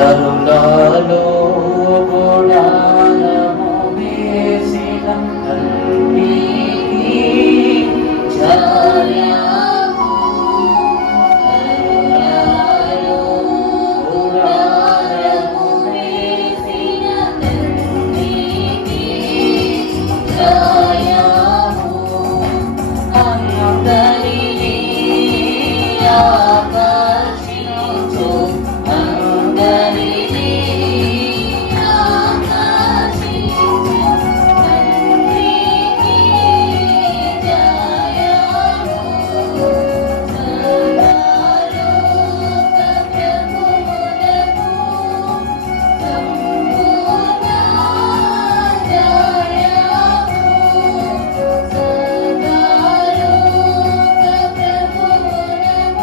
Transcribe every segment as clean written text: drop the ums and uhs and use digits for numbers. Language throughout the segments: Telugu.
కరుణలో గుడారము వేసిన తండ్రికి ఛాయము, కరుణలో గుడారము వేసిన తండ్రికి ఛాయము, అందరినీ ఆకర్షించు, అందరినీ ఆకర్షించు తండ్రికి ఛాయము, సదాలోక ప్రభువునకు సంపూర్ణ ఛాయము, సదాలోక ప్రభువునకు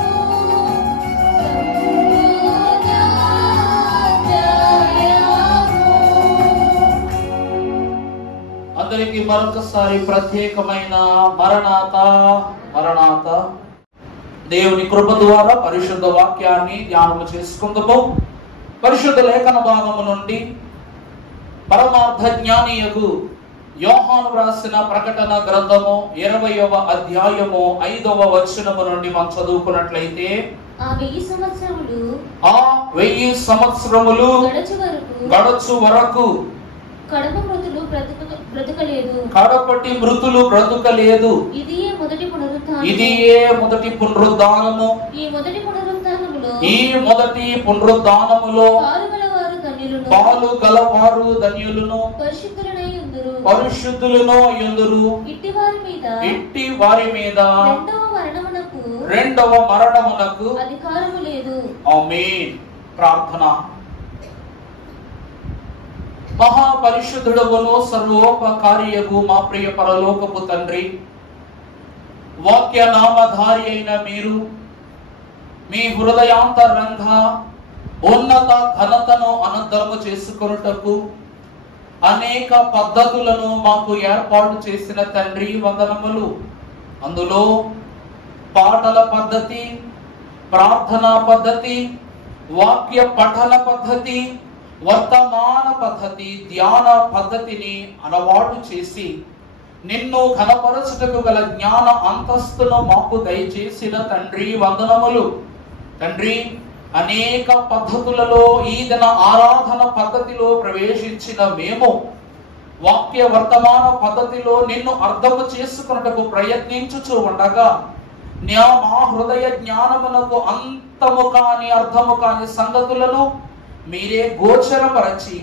సంపూర్ణ ఛాయము. అందరికీ మరొకసారి ప్రత్యేకమైన మరణాత మరణాత. దేవుని కృప ద్వారా పరిశుద్ధ వాక్యాన్ని ధ్యానము చేసుకుందాము. పరిశుద్ధ లేఖన భాగము నుండి పరమార్థ జ్ఞానియగు యోహాను రాసిన ప్రకటన గ్రంథము 20వ అధ్యాయము 5వ వచనము నుండి మనం చదువుకున్నట్లయితే, ఆ 1000 సంవత్సరములు ఆ 1000 సంవత్సరములు గడచు వరకు కడప మృతులు బ్రతకలేదు, కడపటి మృతులు బ్రతుకలేదు. ఇదియే మొదటి పునరుత్థానము. ఇదియే మొదటి పునరుద్ధానము. ఈ మొదటి పునరుత్థానములో పాలు గలవారు ధన్యులను, పరిశుద్ధులనై యుందురు, పరిశుద్ధులను యుందురు. ఇట్టి వారి మీద రెండవ మరణమునకు అధికారము లేదు. ఆమేన్. ప్రార్థన. మహాపరిశుద్ధుడవును సర్వోపకారియగు మా ప్రియ పరలోకపు తండ్రి, వాక్య నామధారి అయిన మీరు మీ హృదయాంతరంగ ఉన్నత ఘనతను అనుగ్రహము చేసుకొనుటకు అనేక పద్ధతులను మాకు ఏర్పాటు చేసిన తండ్రి వందనములు. అందులో పాటల పద్ధతి, ప్రార్థనా పద్ధతి, వాక్య పఠన పద్ధతి, వర్తమాన పద్ధతి, ధ్యాన పద్ధతిని అలవాటు చేసి నిన్ను ఘనపరచుటకు గల జ్ఞాన అంతస్తును మాకు దయచేసిన తండ్రి వందనములు. తండ్రి, అనేక పద్ధతులలో ఈ దిన ఆరాధన పద్ధతిలో ప్రవేశించిన మేము వాక్య వర్తమాన పద్ధతిలో నిన్ను అర్థము చేసుకున్నటకు ప్రయత్నించుచు ఉండగా మా హృదయ జ్ఞానమునకు అంతము కాని అర్థము కాని సంగతులను మీరే గోచరపరచి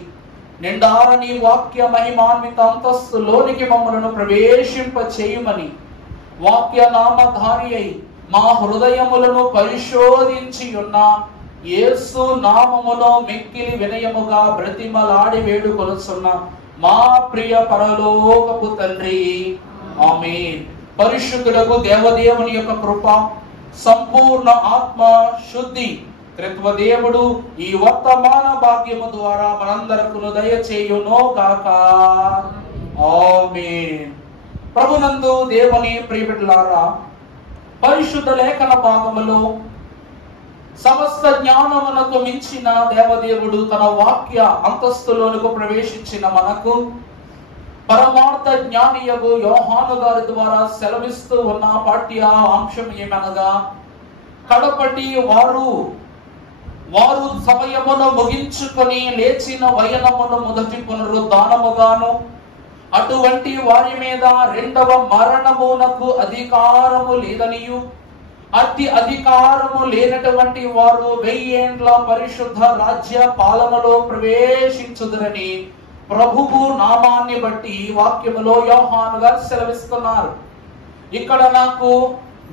నిండారని వాక్య మహిమాన్విత అంతస్తులోనికి మమ్మలను ప్రవేశింప చేయుమని వాక్య నామధారి అయి మా హృదయములను పరిశోధించి ఉన్న యేసు నామములో మిక్కిలి వినయముగా బ్రతిమలాడి వేడుకొనుచున్న మా ప్రియ పరలోకపు తండ్రి, ఆమేన్. పరిశుద్ధులకు దేవదేవుని యొక్క కృప, సంపూర్ణ ఆత్మ శుద్ధి త్రిత్వదేవుడు ఈ వర్తమాన భాగ్యము ద్వారా మనందరకు దయచేయును గాక. ఆమేన్. ప్రభునందు దేవుని ప్రియబిడ్డలారా, పరిశుద్ధ లేఖన భాగములో సమస్త జ్ఞానమునకు మించిన దేవదేవుడు తన వాక్య అంతస్తులోనికి ప్రవేశించిన మనకు పరమార్థ జ్ఞానియగు యోహాను గారి ద్వారా సెలవిస్తూ ఉన్న పాఠ్య అంశం ఏమనగా, కడపటి వారు సమయమును ముగించుకొని లేచిన వయనమును మొదటి పునరుద్ధానముగాను, అటువంటి వారి మీద రెండవ మరణమునకు అధికారము లేదనియు, అతి అధికారము లేనటువంటి వారు 1000 ఏండ్ల పరిశుద్ధ రాజ్య పాలనలో ప్రవేశించుదురని ప్రభువు నామాన్ని బట్టి వాక్యములో యోహాను గారు సెలవిస్తున్నారు. ఇక్కడ నాకు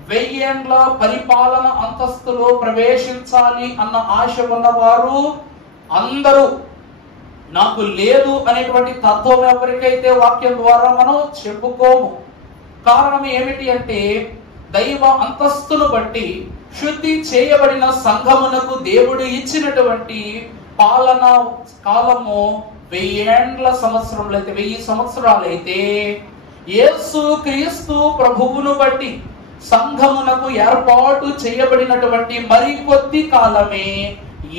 1000 ఏండ్ల పరిపాలన అంతస్తులో ప్రవేశించాలి అన్న ఆశ ఉన్నవారు అందరూ, నాకు లేదు అనేటువంటి తత్వం ఎవరికైతే వాక్యం ద్వారా మనం చెప్పుకోము. కారణం ఏమిటి అంటే, దైవ అంతస్తును బట్టి శుద్ధి చేయబడిన సంఘమునకు దేవుడు ఇచ్చినటువంటి పాలన కాలము 1000 ఏండ్ల సంవత్సరములైతే 1000 సంవత్సరాలైతే, యేసు క్రీస్తు ప్రభువును బట్టి సంఘమునకు ఏర్పాటు చేయబడినటువంటి మరికొద్ది కాలమే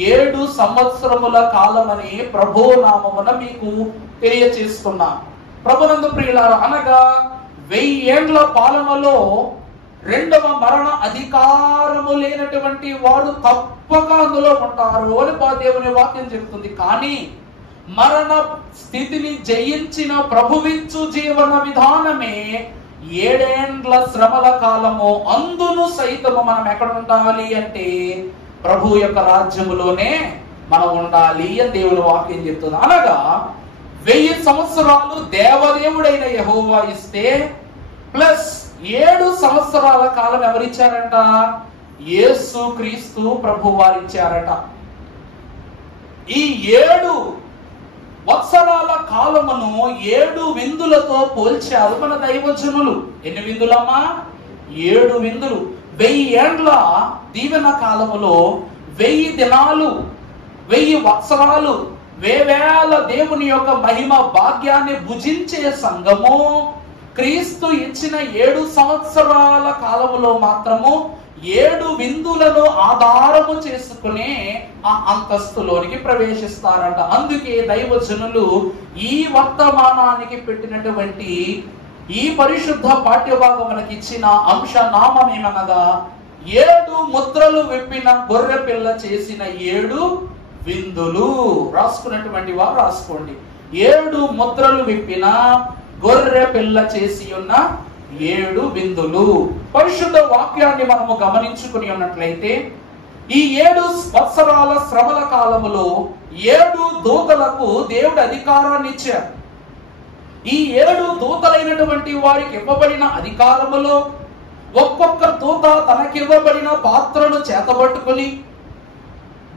7 సంవత్సరముల కాలమని ప్రభు నామమున మీకు తెలియచేస్తున్నా. ప్రభునందు ప్రియులారా, అనగా 1000 ఏండ్ల పాలనలో రెండవ మరణ అధికారము లేనటువంటి వాడు తప్పక అందులో ఉంటారు అని దేవుని వాక్యం చెప్తుంది. కానీ మరణ స్థితిని జయించిన ప్రభువిచ్చు జీవన విధానమే 7 ఏండ్ల శ్రమల కాలము. అందును సైతము మనం ఎక్కడ ఉండాలి అంటే ప్రభు యొక్క రాజ్యములోనే మనం ఉండాలి అని దేవుని వాక్యం చెప్తుంది. అనగా 1000 సంవత్సరాలు దేవదేవుడైన యెహోవా ఇస్తే ప్లస్ 7 సంవత్సరాల కాలం ఎవరిచ్చారంట? యేసు క్రీస్తు ప్రభు వారిచ్చారట. ఈ 7 వత్సరాల కాలమును 7 విందులతో పోల్చారు మన దైవజనులు. ఎన్ని విందులమ్మా? 7 విందులు. 1000 ఏండ్ల దీవెన కాలములో 1000 దినాలు, 1000 వత్సరాలు, వేవేల దేవుని యొక్క మహిమ భాగ్యాన్ని భుజించే సంఘము క్రీస్తు ఇచ్చిన 7 సంవత్సరాల కాలములో మాత్రము 7 విందులను ఆధారము చేసుకునే ఆ అంతస్తులోనికి ప్రవేశిస్తారంట. అందుకే దైవజనులు ఈ వర్తమానానికి పెట్టినటువంటి ఈ పరిశుద్ధ పాఠ్యభాగం మనకి ఇచ్చిన అంశ నామం ఏమనగా 7 ముద్రలు విప్పిన గొర్రె పిల్ల చేసిన 7 విందులు. రాసుకున్నటువంటి వారు రాసుకోండి. 7 ముద్రలు విప్పిన గొర్రె పిల్ల చేసి ఉన్న 7 విందులు. పరిశుద్ధ వాక్యాన్ని మనము గమనించుకుని ఉన్నట్లయితే ఈ 7 సంవత్సరాల శ్రమల కాలములో 7 దూతలకు దేవుడు అధికారాన్ని ఇచ్చారు. ఈ 7 దూతలైనటువంటి వారికి ఇవ్వబడిన అధికారములో ఒక్కొక్క దూత తనకివ్వబడిన పాత్రను చేతబట్టుకుని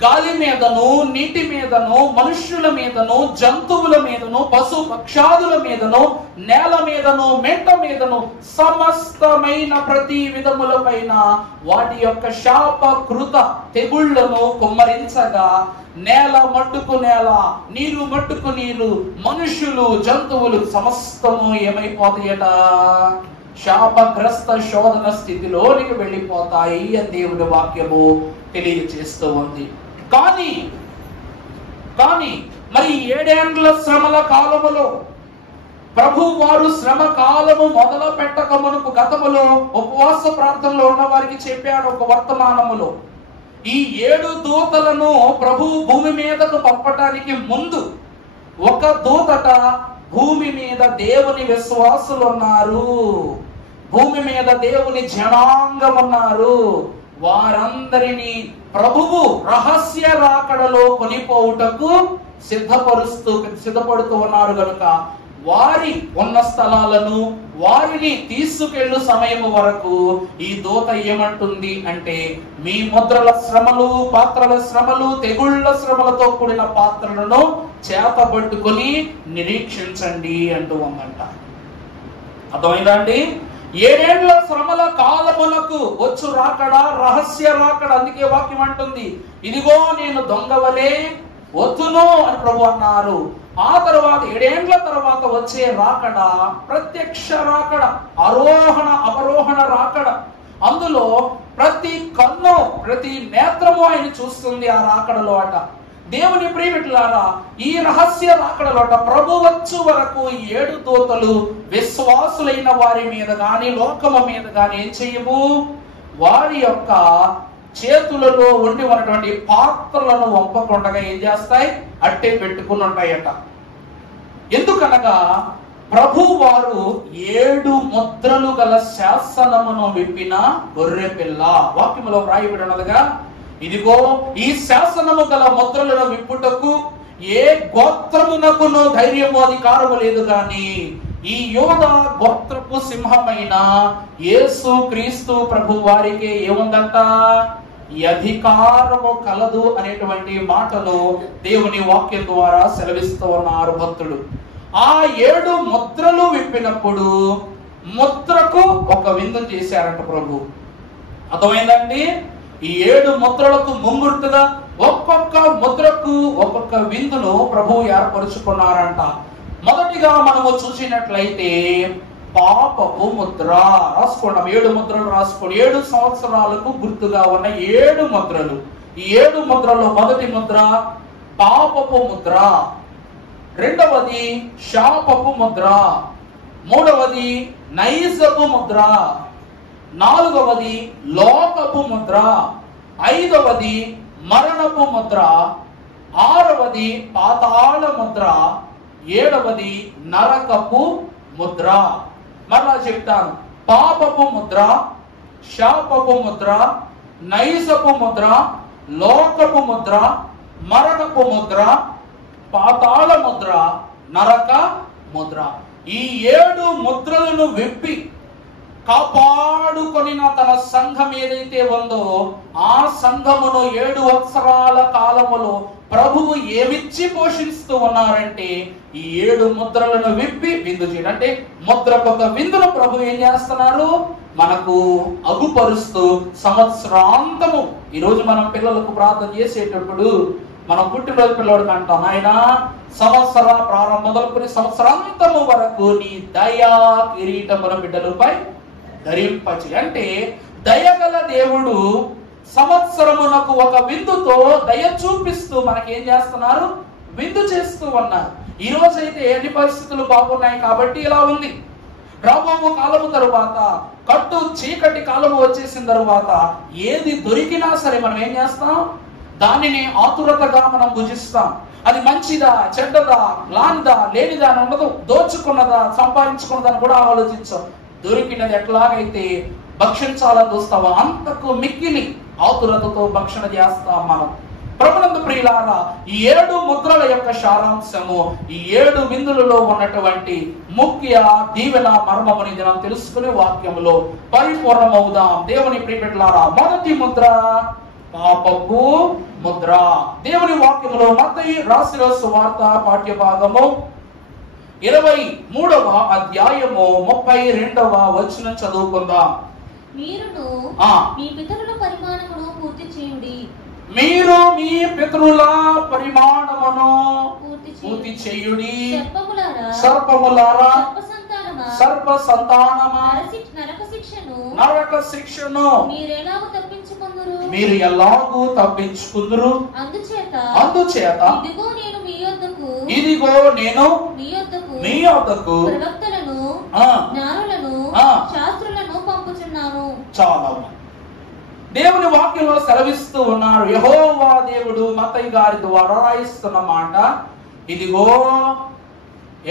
గాలి మీదను, నీటి మీదను, మనుష్యుల మీదను, జంతువుల మీదను, పశు పక్షాదుల మీదను, నేల మీదను, మెంట మీదను, సమస్తమైన ప్రతి విధములపైన వాటి యొక్క శాప కృత తెగుళ్లను కుమ్మరించగా నేల మట్టుకు నేల, నీరు మట్టుకు నీరు, మనుష్యులు, జంతువులు సమస్తము ఏమైపోతాయట? శాపగ్రస్త శోధన స్థితిలోనికి వెళ్ళిపోతాయి అని దేవుని వాక్యము తెలియజేస్తూ ఉంది. కానీ మరి 7 ఏండ్ల శ్రమల కాలములో ప్రభు వారు శ్రమ కాలము మొదలు పెట్టక మునుపు గతములో ఉపవాస ప్రార్థనలో ఉన్న వారికి చెప్పారు ఒక వర్తమానములో, ఈ 7 దూతలను ప్రభు భూమి మీదకు పంపటానికి ముందు ఒక దూతట భూమి మీద దేవుని విశ్వాసులు ఉన్నారు, భూమి మీద దేవుని జనాంగం ఉన్నారు, వారందరినీ ప్రభువు రహస్య రాకడలో కొనిపోవుటకు సిద్ధపడుతూ ఉన్నారు గనుక వారి ఉన్న స్థలాలను వారిని తీసుకెళ్ళు సమయం వరకు ఈ దూత ఏమంటుంది అంటే, మీ ముద్రల శ్రమలు, పాత్రల శ్రమలు, తెగుళ్ల శ్రమలతో కూడిన పాత్రలను చేతబట్టుకొని నిరీక్షించండి అంటూ ఉందంట. అర్థమైందా అండి? 7 ఏండ్ల శ్రమల కాలమునకు వచ్చు రాకడ రహస్య రాకడ. అందుకే వాక్యం అంటుంది, ఇదిగో నేను దొంగవలే వద్దును అని ప్రభు అన్నారు. ఆ తర్వాత 7 ఏండ్ల తర్వాత వచ్చే రాకడ ప్రత్యక్ష రాకడ, ఆరోహణ అవరోహణ రాకడ. అందులో ప్రతి కన్ను, ప్రతి నేత్రము ఆయన చూస్తుంది ఆ రాకడలో అట. దేవుని ప్రియమిత్రులారా, ఈ రహస్య రాకడలోట ప్రభు వచ్చు వరకు 7 దూతలు విశ్వాసులైన వారి మీద గాని లోకము మీద గాని ఏం చెయ్యవు? వారి యొక్క చేతులలో ఉండి ఉన్నటువంటి పాత్రలను వంపకుండా ఏం చేస్తాయి? అట్టే పెట్టుకుని ఉంటాయట. ఎందుకనగా ప్రభు వారు 7 ముద్రలు గల శాసనమును విప్పిన గొర్రె పిల్ల. వాక్యములో వ్రాయబడి ఉన్నదిగా, ఇదిగో ఈ శాసనము గల ముద్రలను విప్పుటకు ఏ గోత్రమునకును ధైర్యము అధికారము లేదు గాని ఈ యోధా గోత్రపు సింహమైన యేసు క్రీస్తు ప్రభు వారికి ఏముందంట? ఈ అధికారము కలదు అనేటువంటి మాటను దేవుని వాక్యం ద్వారా సెలవిస్తూ ఉన్నారు భక్తుడు. ఆ 7 ముద్రలు విప్పినప్పుడు ముద్రకు ఒక విందు చేశారంట ప్రభు. అర్థమైందండి? ఈ 7 ముద్రలకు ముంగుర్తుగా ఒక్కొక్క ముద్రకు ఒక్కొక్క విందును ప్రభు ఏర్పరుచుకున్నారంట. మొదటిగా మనము చూసినట్లయితే పాపపు ముద్ర. రాసుకోండి, 7 ముద్రలు రాసుకోండి. 7 సంవత్సరాలకు గుర్తుగా ఉన్న 7 ముద్రలు. ఈ 7 ముద్రలో మొదటి ముద్ర పాపపు ముద్ర, రెండవది శాపపు ముద్ర, మూడవది నైజపు ముద్ర, నాలుగవది లోకపు ముద్ర, ఐదవది మరణపు ముద్ర, ఆరవది పాతాళ ముద్ర, ఏడవది నరకపు ముద్ర. మరలా చెప్తాను, పాపపు ముద్ర, శాపపు ముద్ర, నైజపు ముద్ర, లోకపు ముద్ర, మరణపు ముద్ర, పాతాళ ముద్ర, నరక ముద్ర. ఈ 7 ముద్రలను విప్పి కాపాడుకొనిన తన సంఘం ఏదైతే ఉందో ఆ సంఘమును 7 సంవత్సరాల కాలములో ప్రభువు ఏమిచ్చి పోషిస్తూ ఉన్నారంటే ఈ 7 ముద్రలను విప్పి విందు చేయడం. అంటే ముద్రకు ఒక విందును ప్రభు ఏం చేస్తున్నారు, మనకు అగుపరుస్తూ సంవత్సరాంతము. ఈరోజు మనం పిల్లలకు ప్రార్థన చేసేటప్పుడు మనం పుట్టినరోజు పిల్లవాడికి అంటాం, ఆయన సంవత్సర ప్రారంభం మొదలుకొని సంవత్సరాంతము వరకు నీ దయా కిరీటముల బిడ్డలపై ధరింపచి. అంటే దయగల దేవుడు సంవత్సరమునకు ఒక విందుతో దయ చూపిస్తూ మనకేం చేస్తున్నారు, విందు చేస్తూ ఉన్నారు. ఈ రోజైతే ఎన్ని పరిస్థితులు బాగున్నాయి కాబట్టి ఇలా ఉంది. రాబో కాలము తరువాత, కట్టు చీకటి కాలము వచ్చేసిన తరువాత ఏది దొరికినా సరే మనం ఏం చేస్తాం, దానిని ఆతురతగా మనం భుజిస్తాం. అది మంచిదా, చెడ్డదా, లాందా, లేనిదా అని ఉండదు. దోచుకున్నదా, సంపాదించుకున్నదా అని కూడా ఆలోచించాం. దొరికినది ఎట్లాగైతే భక్షించాలని చూస్తావా అంతకు మిక్కిలి ఆతురతతో భక్షణ చేస్తాం మనం. ప్రభునందు ప్రియులారా, ఈ 7 ముద్రల యొక్క సారాంశము, ఈ 7 విందులలో ఉన్నటువంటి ముఖ్య దీవెన మర్మముని మనం తెలుసుకునే వాక్యములో పరిపూర్ణమవుదాం. దేవుని ప్రియబిడ్డలారా, మొదటి ముద్ర పాపపు ముద్ర. దేవుని వాక్యములో మత్తయి రాసిన సువార్త పాఠ్య భాగము 23వ అధ్యాయము 32వ వచనం చదువుకుందాం. మీరును మీ పితరుల పరిమాణమును పూర్తి చేయుడి. మీరు మీ పితరుల పరిమాణమును పూర్తి చేయుడి. సర్పములారా, సర్ప సంతానమా, నరక శిక్షను మీరు ఎలాగూ తప్పించుకుందురు. అందుచేత ఇదిగో నేను మీ యొద్దకు ప్రవక్తలను, జ్ఞానులను, శాస్త్రులను పంపుచున్నాను. చాలా దేవుని వాక్యంలో సెలవిస్తూ ఉన్నారు. యెహోవా దేవుడు మత్తయి గారి ద్వారా రాయిస్తున్న మాట, ఇదిగో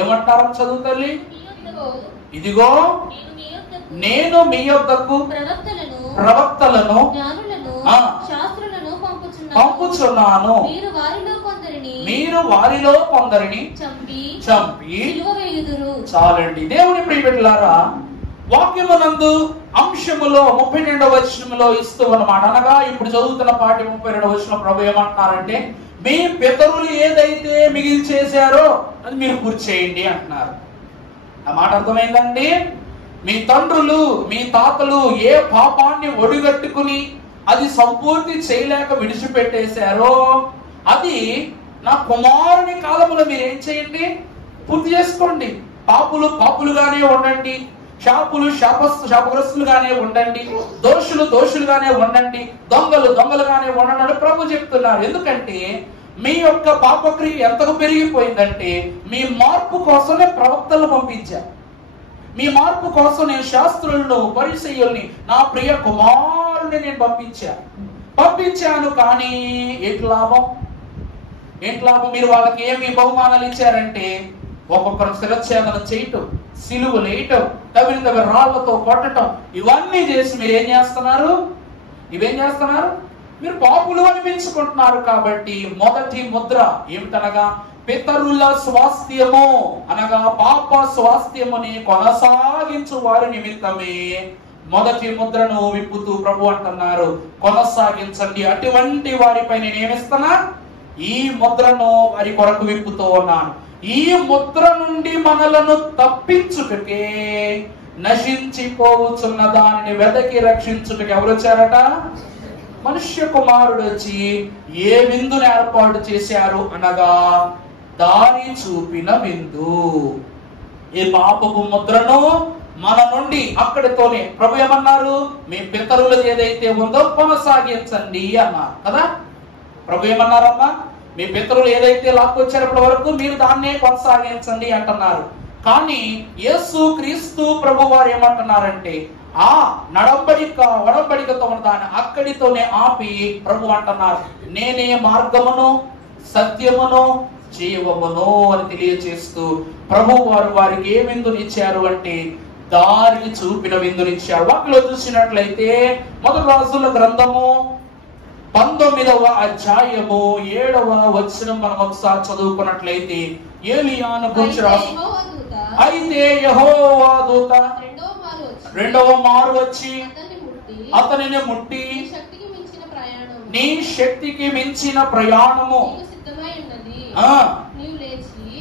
ఏమంటారు చదువుతల్లి, ఇదిగో నేను మీ యొద్దకు ప్రవక్తలను, శాస్త్రులను పంపుచున్నాను. మీరు వారిలో కొందరిని చంపి చాలండి. దేవుని ప్రియబిడ్డలారా, వాక్యమునందు అంశములో 32వ వచనములో ఇస్తూ ఉన్నమాట. అనగా ఇప్పుడు చదువుతున్న పాఠ 32వ వచనం ప్రభు ఏమంటున్నారంటే, మీ పితరులు ఏదైతే మిగిల్చేశారో అది మీరు పూర్తి చేయండి అంటున్నారు. ఆ మాట అర్థమైందండి? మీ తండ్రులు, మీ తాతలు ఏ పాపాన్ని ఒడిగట్టుకుని అది సంపూర్తి చేయలేక విడిచిపెట్టేశారో అది నా కుమారుని కాలములో మీరు ఏం చేయండి, పూర్తి చేసుకోండి. పాపులు పాపులుగానే ఉండండి, శాపులు శాపగ్రస్తులుగానే ఉండండి, దోషులు దోషులుగానే ఉండండి, దొంగలు దొంగలుగానే ఉండండి అని ప్రభు చెప్తున్నారు. ఎందుకంటే మీ యొక్క పాపక్రియ ఎంతకు పెరిగిపోయిందంటే మీ మార్పు కోసమే ప్రవక్తలను పంపించారు. మీ మార్పు కోసం నేను శాస్త్రులను, పరిసయ్యుల్ని, నా ప్రియ కుమారుని నేను పంపించాను. కానీ ఏంటి లాభం? మీరు వాళ్ళకి ఏమి బహుమానాలు ఇచ్చారంటే ఒక్కొక్కరు శిరచ్ఛేదన చేయటం, సిలువలు వేయటం, తగిన రాళ్లతో కొట్టడం, ఇవన్నీ చేసి మీరు ఏం చేస్తున్నారు? ఇవేం చేస్తున్నారు? మీరు పాపులు అనిపించుకుంటున్నారు. కాబట్టి మొదటి ముద్ర ఏమిటనగా పితరుల స్వాస్థ్యము, అనగా పాప స్వాస్థ్యముని కొనసాగించు వారి నిమిత్తమే మొదటి ముద్రను విప్పుతూ ప్రభు అంటున్నారు, కొనసాగించండి. అటువంటి వారిపై నేను ఏమిస్తున్నా? ఈ ముద్రను వారి కొరకు విప్పుతూ ఉన్నాను. ఈ ముద్ర నుండి మనలను తప్పించుటకే, నశించిపోవచ్చున్న దానిని వెదకి రక్షించుటకి ఎవరు వచ్చారట? మనుష్య కుమారుడు వచ్చి ఏ విందును ఏర్పాటు చేశారు అనగా దారి చూపిన విందు. ఈ పాపపు ముద్రను మన నుండి అక్కడితోనే ప్రభు ఏమన్నారు? మీ పితరులు ఏదైతే ఉందో కొనసాగించండి అన్నారు కదా. ప్రభు ఏమన్నారమ్మా? మీ పితరులు ఏదైతే లాక్కొచ్చేటప్పటి వరకు మీరు దాన్నే కొనసాగించండి అంటున్నారు. కానీ యేసు క్రీస్తు ప్రభు వారు ఏమంటున్నారంటే ఆ ఒడంబడికతో ఉన్న దాన్ని అక్కడితోనే ఆపి ప్రభు అంటున్నారు, నేనే మార్గమును సత్యమును జీవమును అని తెలియజేస్తూ ప్రభు వారు వారికి ఏ విందునిచ్చారు అంటే దారిని చూపిన విందునిచ్చారు. వాటిలో చూసినట్లయితే మొదటి రాజుల గ్రంథము 19వ అధ్యాయము 7వ వచనం మనం ఒకసారి చదువుకున్నట్లయితే ఏలియాను గురించి అయితే యెహోవా దూత రెండవ మారు వచ్చి అతనిని ముట్టి నీ శక్తికి మించిన ప్రయాణము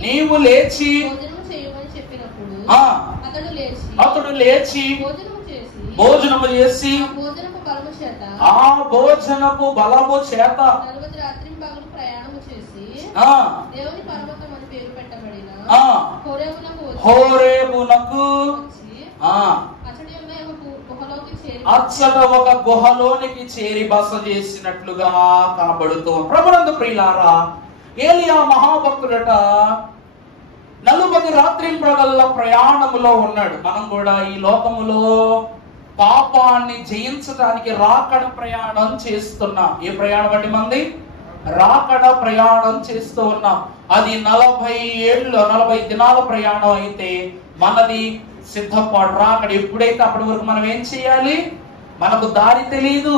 నీవు లేచి అతడు లేచి భోజనము చేసి ఆ భోజనపు బలము చేత హోరేబునకు అచ్చట ఒక గుహలోనికి చేరి బస చేసినట్లుగా కనబడుతూ ప్రభునందు ప్రియులారా, ఏలియా మహాభక్తుడట 40 రాత్రింపగల ప్రయాణములో ఉన్నాడు. మనం కూడా ఈ లోకములో పాపాన్ని జయించడానికి రాకడ ప్రయాణం చేస్తున్నాం. ఏ ప్రయాణం అండి మంది? రాకడ ప్రయాణం చేస్తూ ఉన్నాం. అది 40 దినాల ప్రయాణం అయితే మనది సిద్ధపాటు రాకడ. ఎప్పుడైతే అప్పటి వరకు మనం ఏం చేయాలి? మనకు దారి తెలియదు,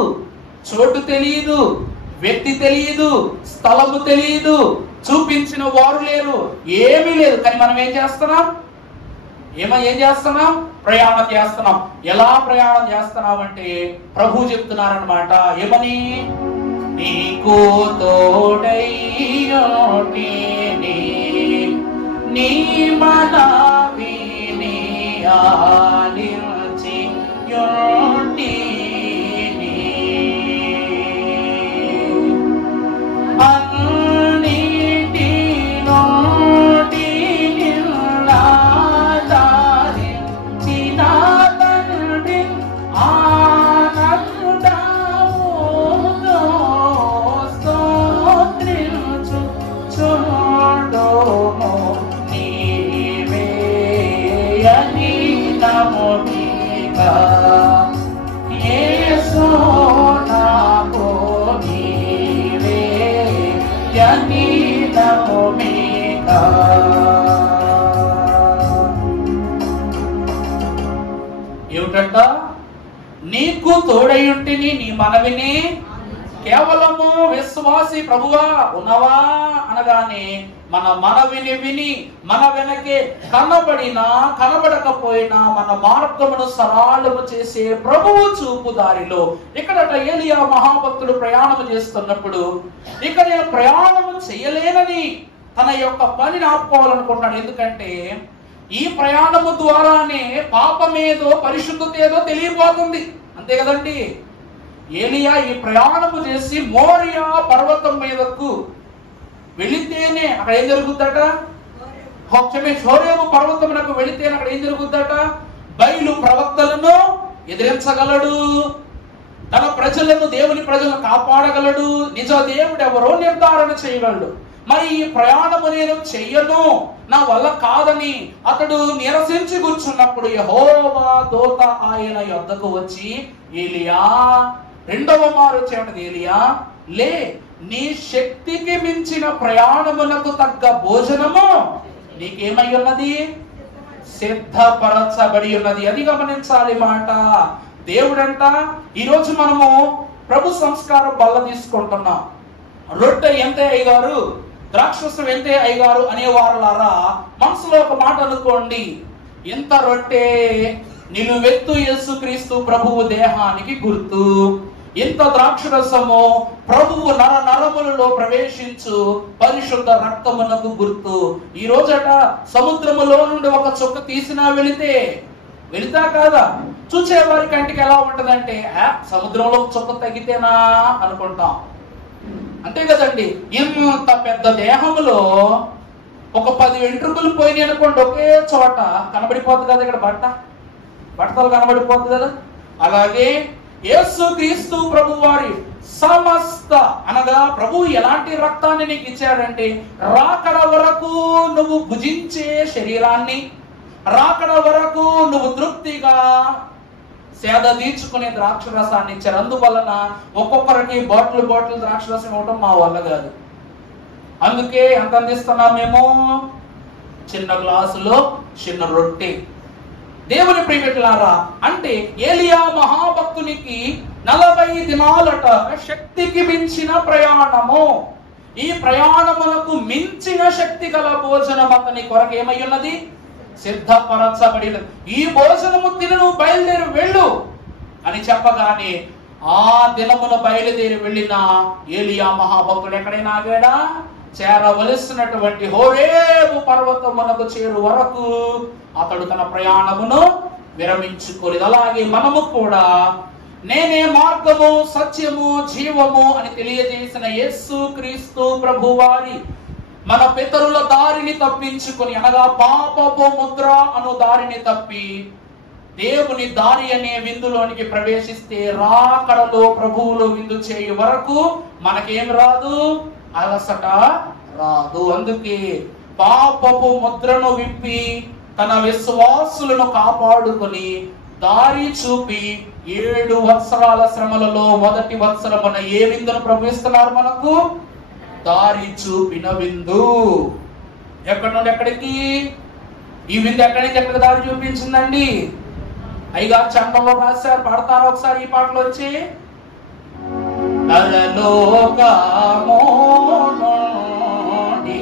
చోటు తెలియదు, వ్యక్తి తెలియదు, స్థలము తెలియదు, చూపించిన వారు లేరు, ఏమీ లేదు. కానీ మనం ఏం చేస్తున్నాం? ఏం చేస్తున్నాం? ప్రయాణం చేస్తున్నాం. ఎలా ప్రయాణం చేస్తున్నాం అంటే ప్రభు చెప్తున్నారనమాట, ఏమని? నీకు తోడై నీ మనవిని ఆలించి ఏమిటంట? నీకు తోడయుంటిని నీ మనవిని. కేవలము విశ్వాసి ప్రభువా ఉన్నవా అనగానే మన మనవిని విని మన వెనకే కనబడినా కనబడకపోయినా మన మార్గమును సరళము చేసే ప్రభువు చూపు దారిలో. ఇక్కడట ఏలియా మహాభక్తుడు ప్రయాణం చేస్తున్నప్పుడు ఇక నేను ప్రయాణము చేయలేనని తన యొక్క పనిని ఆపుకోవాలనుకుంటున్నాడు. ఎందుకంటే ఈ ప్రయాణము ద్వారానే పాపమేదో పరిశుద్ధత ఏదో తెలియబోతుంది. అంతే కదండి? ఏలియా ఈ ప్రయాణము చేసి మోరియా పర్వతం మీదకు వెళితేనే అక్కడ ఏం జరుగుద్దట? హోరేబు పర్వతమునకు వెళితేనే అక్కడ ఏం జరుగుద్దట? బయలు ప్రవక్తలను ఎదిరించగలడు, తన ప్రజలను, దేవుని ప్రజలను కాపాడగలడు, నిజ దేవుడు ఎవరో నిర్ధారణ చేయగలడు. మరి ఈ ప్రయాణము నేను చెయ్యను, నా వల్ల కాదని అతడు నిరసించి కూర్చున్నప్పుడు యెహోవా దూత ఆయన యొద్దకు వచ్చి, ఏలియా, రెండవ మారు వచ్చేటది, ఏలియా లే, నీ శక్తికి మించిన ప్రయాణమునకు తగ్గ భోజనము నీకేమై ఉన్నది? సిద్ధపరచబడి ఉన్నది. అది గమనించాలి మాట. దేవుడంట ఈరోజు మనము ప్రభు సంస్కారం బల్ల తీసుకుంటున్నాం. రొట్టె ఎంత అయ్యగారు, ద్రాక్షరసం ఎంత అయ్యగారు అనేవారులారా మనసులో ఒక మాట అనుకోండి, ఎంత రొట్టె నిలువెత్తు యేసుక్రీస్తు ప్రభువు దేహానికి గుర్తు, ఇంత ద్రాక్షరసము ప్రభువు నరములలో ప్రవేశించు పరిశుద్ధ రక్తమునకు గుర్తు. ఈ రోజట సముద్రములో నుండి ఒక చుక్క తీసినా వెళితా కాదా? చూసే వారి కంటికి ఎలా ఉంటదంటే సముద్రంలో ఒక చుక్క తగ్గితేనా అనుకుంటాం. అంతే కదండి? ఇంత పెద్ద దేహములో ఒక 10 వెంట్రుకలు పోయినాయి అనుకోండి, ఒకే చోట కనబడిపోతుంది కదా. ఇక్కడ బట్టలు కనబడిపోతుంది కదా. అలాగే యేసు క్రీస్తు ప్రభు వారి సమస్త అనగా ప్రభు ఎలాంటి రక్తాన్ని నీకు ఇచ్చాడంటే రాకడ వరకు నువ్వు భుజించే శరీరాన్ని, రాకడ వరకు నువ్వు తృప్తిగా సేద తీర్చుకునే ద్రాక్ష రసాన్ని ఇచ్చారు. అందువలన ఒక్కొక్కరికి బాటిల్ ద్రాక్ష రసం ఇవ్వటం మా వల్ల కాదు. అందుకే ఎంత అందిస్తున్నాం మేము? చిన్న గ్లాసులో చిన్న రొట్టె. దేవుని ప్రియమిత్రులారా, అంటే ఏలియా మహాభక్తునికి 40 దినాలట శక్తికి మించిన ప్రయాణము. ఈ ప్రయాణములకు మించిన శక్తి గల భోజనం అతని కొరకు ఏమై ఉన్నది? సిద్ధపరచబడినది. ఈ భోజనము తిని నువ్వు బయలుదేరి వెళ్ళు అని చెప్పగానే ఆ దినమున బయలుదేరి వెళ్ళిన ఏలియా మహాభక్తుడు ఎక్కడైనా ఆగాడా? చేరవలసినటువంటి హోరేబు పర్వతమునకు చేరు వరకు అతడు తన ప్రయాణమును విరమించుకోలేదు. అలాగే మనము కూడా నేనే మార్గము, సత్యము, జీవము అని తెలియజేసిన యేసు క్రీస్తు ప్రభువారి మన పితరుల దారిని తప్పించుకొని, అనగా పాపపు ముద్ర అను దారిని తప్పి దేవుని దారి అనే విందులోనికి ప్రవేశిస్తే రాకడలో ప్రభువులో విందు చేయు వరకు మనకేం రాదు? అలసట రాదు. అందుకే పాపపు ముద్రను విప్పి తన విశ్వాసులను కాపాడుకొని దారి చూపి 7 వత్సరాల శ్రమలలో మొదటి వత్సరమున ఏ విందును ప్రవేశిస్తున్నారు? మనకు దారి చూపిన విందు. ఎక్కడి నుండి ఎక్కడికి? ఈ విందు ఎక్కడి నుంచి ఎక్కడికి దారి చూపించిందండి? అయ్యగారు చందంలో రాశారు, పాడతారు ఒకసారి ఈ పాటలు వచ్చి. నరలోకము నుండి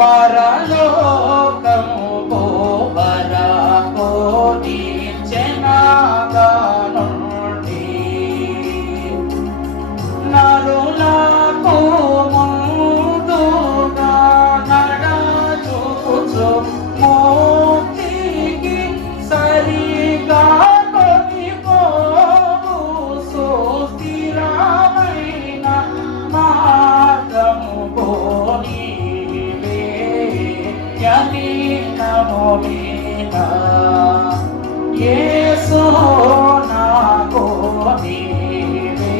పరలోకము వరకు తీర్చెనగా నుండి నరులకు ముందుగా నడచుచు ముక్తికి సరిగా కొనిపోవు సుస్థిరమైన మార్గము పోనీవే యతీనము మీద యేసు నాకు నీవే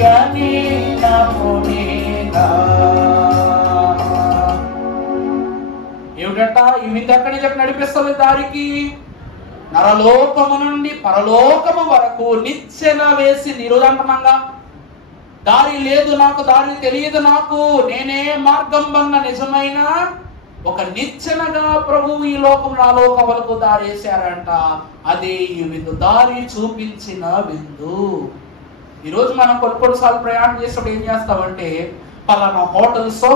యతీనము మీద. ఏమిటంట? ఈ విందు ఎక్కడి నుంచి నడిపిస్తుంది దారికి? నరలోకము నుండి పరలోకము వరకు నిచ్చెన వేసి నిరుదంటనంగా, దారి లేదు నాకు, దారి తెలియదు నాకు, నేనే మార్గం అన్న నిజమైన ఒక నిచ్చెనగా ప్రభువు ఈ లోకం నా లోకం వరకు దారి వేశారంట. అదే ఈ విందు, దారి చూపించిన విందు. ఈరోజు మనం కొన్నిసార్లు ప్రయాణం చేసినప్పుడు ఏం చేస్తామంటే పలానా హోటల్స్,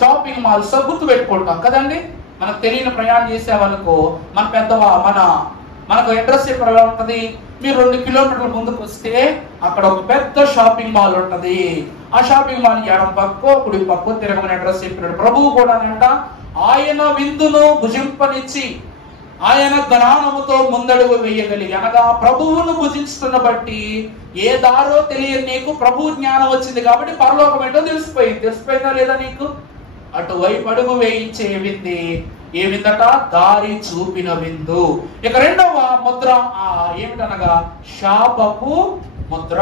షాపింగ్ మాల్స్ గుర్తు పెట్టుకుంటాం కదండి. మనకు తెలియని ప్రయాణం చేసేవనుకో మన పెద్దవా మనకు అడ్రస్ ఎక్కడ ఉంటది? మీరు 2 కిలోమీటర్ల ముందుకు వస్తే అక్కడ ఒక పెద్ద షాపింగ్ మాల్ ఉంటది. ఆ షాపింగ్ మాల్ ఎడం పక్కో కుడి పక్కో తిరగమని అడ్రస్ చెప్పినాడు. ప్రభువు కూడా ఆయన విందును భుజింపనిచ్చి ఆయన జ్ఞానముతో ముందడుగు వేయగలిగి, అనగా ప్రభువును భుజిస్తున్న బట్టి ఏ దారో తెలియని నీకు ప్రభు జ్ఞానం వచ్చింది కాబట్టి పరలోకం ఏంటో తెలిసిపోయిందా లేదా నీకు? అటువైపు అడుగు వేయించే వింది. ఏ విందట? దారి చూపిన విందు. ఇక రెండవ ముద్ర ఏమిటనగా శాపపు ముద్ర.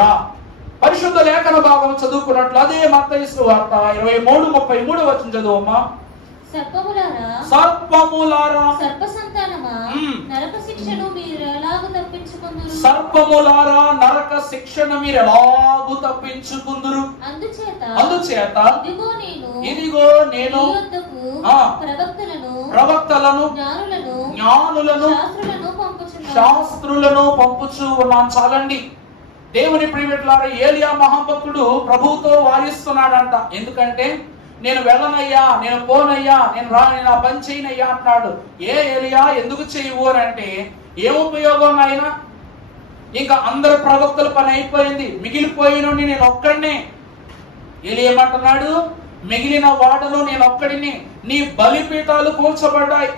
పరిశుద్ధ లేఖన భాగం చదువుకున్నట్లు అదే మత్తయి సువార్త 23:33 వచనం చదువమ్మా. సర్పములారా సర్ప సంతానమా నరక శిక్షను మీరు ఎలాగు తప్పించుకుందురు? సర్పములారా నరక శిక్షను మీరు ఎలాగు తప్పించుకుందురు? అందుచేత ఇదిగో నేను ప్రవక్తలను జ్ఞానులను శాస్త్రులను పంపుచూ ఉన్నాను. చాలండి. దేవుని ప్రియమిత్రులారా, ఏలియా మహాభక్తుడు ప్రభువుతో వారిస్తున్నాడంట. ఎందుకంటే నేను వెళ్ళనయ్యా, నేను పోనయ్యా, నేను ఆ పని చేయనయ్యా అంటున్నాడు. ఏలియా ఎందుకు చేయవు అని అంటే ఏం ఉపయోగం ఆయన? ఇంకా అందరు ప్రవక్తల పని అయిపోయింది, మిగిలిపోయిన నేను ఒక్కడినే. ఏలియా ఏమంటున్నాడు? మిగిలిన వాడను నేను ఒక్కడిని. నీ బలిపీఠాలు కూల్చబడ్డాయి,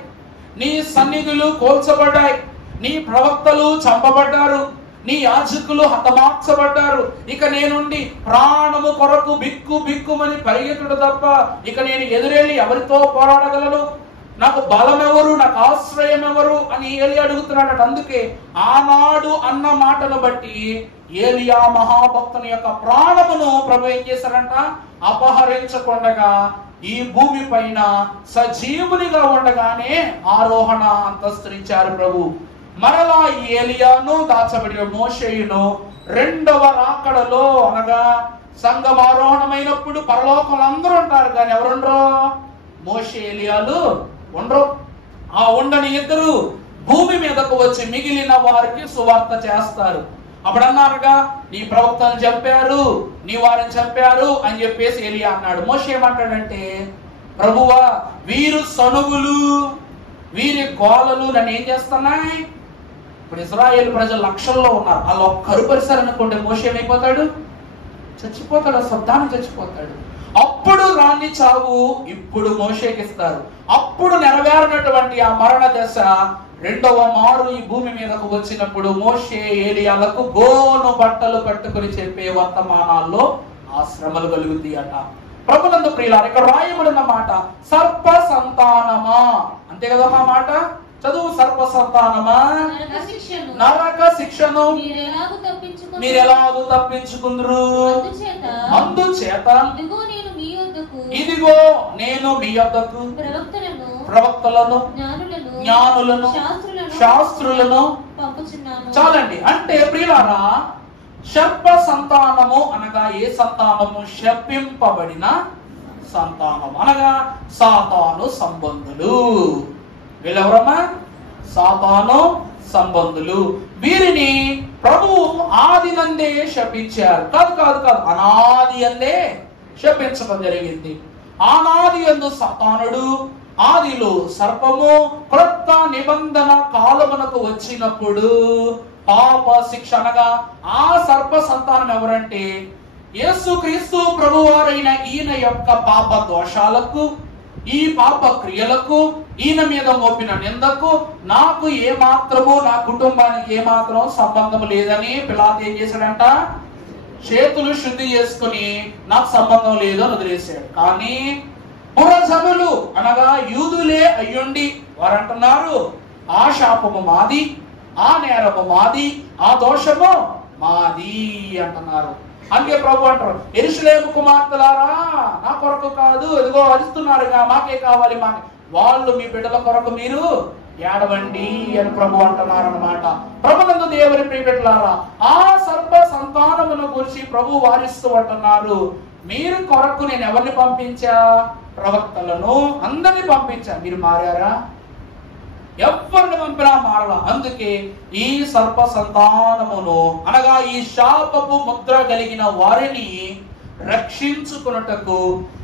నీ సన్నిధులు కూల్చబడ్డాయి, నీ ప్రవక్తలు చంపబడ్డారు, నీ యాజకులు హతమార్చబడ్డారు. ఇక నేనుండి ప్రాణము కొరకు బిక్కుమని పరిగెత్తుడు తప్ప ఇక నేను ఎదురెళ్ళి ఎవరితో పోరాడగలను? నాకు బలం ఎవరు, నాకు ఆశ్రయం ఎవరు అని ఏలియా అడుగుతున్నాడట. అందుకే ఆనాడు అన్న మాటను బట్టి ఏలియా మహాభక్తుని యొక్క ప్రాణమును ప్రభు ఏం చేశారంట, అపహరించకుండగా ఈ భూమి పైన సజీవునిగా ఉండగానే ఆరోహణ అంతస్తునిచ్చారు ప్రభు. మరలా ఈ ఏలియాను దాచబడిన మోషేయును రెండవ రాకడలో అనగా సంఘం ఆరోహణమైనప్పుడు పరలోకంలో అందరూ ఉంటారు, కానీ ఎవరుండ్రో, మోషే ఏలియాలు ఉండరు. ఆ ఉండని ఇద్దరు భూమి మీదకు వచ్చి మిగిలిన వారికి సువార్త చేస్తారు. అప్పుడు అన్నారుగా, నీ ప్రవక్తను చంపారు, నీ వారిని చంపారు అని చెప్పేసి ఏలియా అన్నాడు. మోషే ఏమంటాడంటే, ప్రభువా వీరు సనుగులు, వీరి గోలలు నన్ను ఏం చేస్తున్నాయి. ఇప్పుడు ఇజ్రాయేల్ ప్రజలు లక్షల్లో ఉన్నారు, వాళ్ళు ఒక్కరు పరిసరనుకోండి మోషే ఏమైపోతాడు, చచ్చిపోతాడు, శబ్దాన్ని చచ్చిపోతాడు. అప్పుడు రాని చావు ఇప్పుడు మోషేకి ఇస్తారు. అప్పుడు నెరవేరినటువంటి ఆ మరణ దశ రెండవ మారు ఈ భూమి మీదకు వచ్చినప్పుడు మోషే ఏలియాలకు గోను బట్టలు కట్టుకుని చెప్పే వర్తమానాల్లో ఆ శ్రమలు కలుగుతాయి అట. ప్రభునందు ప్రియులారా, ఇక్కడ రాయబడిన మాట సర్ప సంతానమా, అంతే కదా మా మాట, చదువు. సర్ప సంతానమా, నరక శిక్షను మీరు ఎలాగూ తప్పించుకుందరు. అందుచేత ఇదిగో నేను మీ యొద్దకు ప్రవక్తలను, జ్ఞానులను, శాస్త్రులను చాలండి. అంటే ప్రియులారా, సర్ప సంతానము అనగా ఏ సంతానము, శపింపబడిన సంతానం అనగా సాతాను సంబంధులు. వీళ్ళెవరమ్మా, సాతాను సంబంధులు. వీరిని ప్రభువు ఆది నందే శపించారు. కాదు కాదు కాదు, అనాది అందే శపించడం జరిగింది. ఆనాది యందు సాతానుడు, ఆదిలో సర్పము. క్రొత్త నిబంధన కాలమునకు వచ్చినప్పుడు పాప శిక్ష అనగా ఆ సర్ప సంతానం ఎవరంటే యేసుక్రీస్తు ప్రభువారైన ఈయన యొక్క పాప దోషాలకు, ఈ పాప క్రియలకు, ఈయన మీద మోపిన నిందకు నాకు ఏమాత్రము, నా కుటుంబానికి ఏమాత్రం సంబంధం లేదని పిలాతు ఏం చేశాడంట, చేతులు శుద్ధి చేసుకుని నాకు సంబంధం లేదు అని వదిలేశాడు. కానీ పురజనులు అనగా యూదులే అయ్యుండి వారు అంటున్నారు, ఆ శాపము మాది, ఆ నేరము మాది, ఆ దోషము మాది అంటున్నారు. అందుకే ప్రభు అంటారు, యెరూషలేము కుమార్తెలారా నా కొరకు కాదు, ఇదిగో అరుస్తున్నారుగా, మాకే కావాలి, మాకే. వాళ్ళు మీ బిడ్డల కొరకు మీరు ఏడవండి అని ప్రభు అంటున్నారు అన్నమాట. ప్రభునందు దేవుని ప్రియబిడ్డలారా, ఆ సర్ప సంతానమును గురించి ప్రభు వారిస్తూ అంటున్నారు, మీరు కొరకు నేను ఎవరిని పంపించా, ప్రవక్తలను అందరినీ పంపించా, మీరు మారారా, ఎవరిని పంపినా మారలా. అందుకే ఈ సర్ప సంతానమును అనగా ఈ శాపపు ముద్ర కలిగిన వారిని రక్షించుకున్నటకు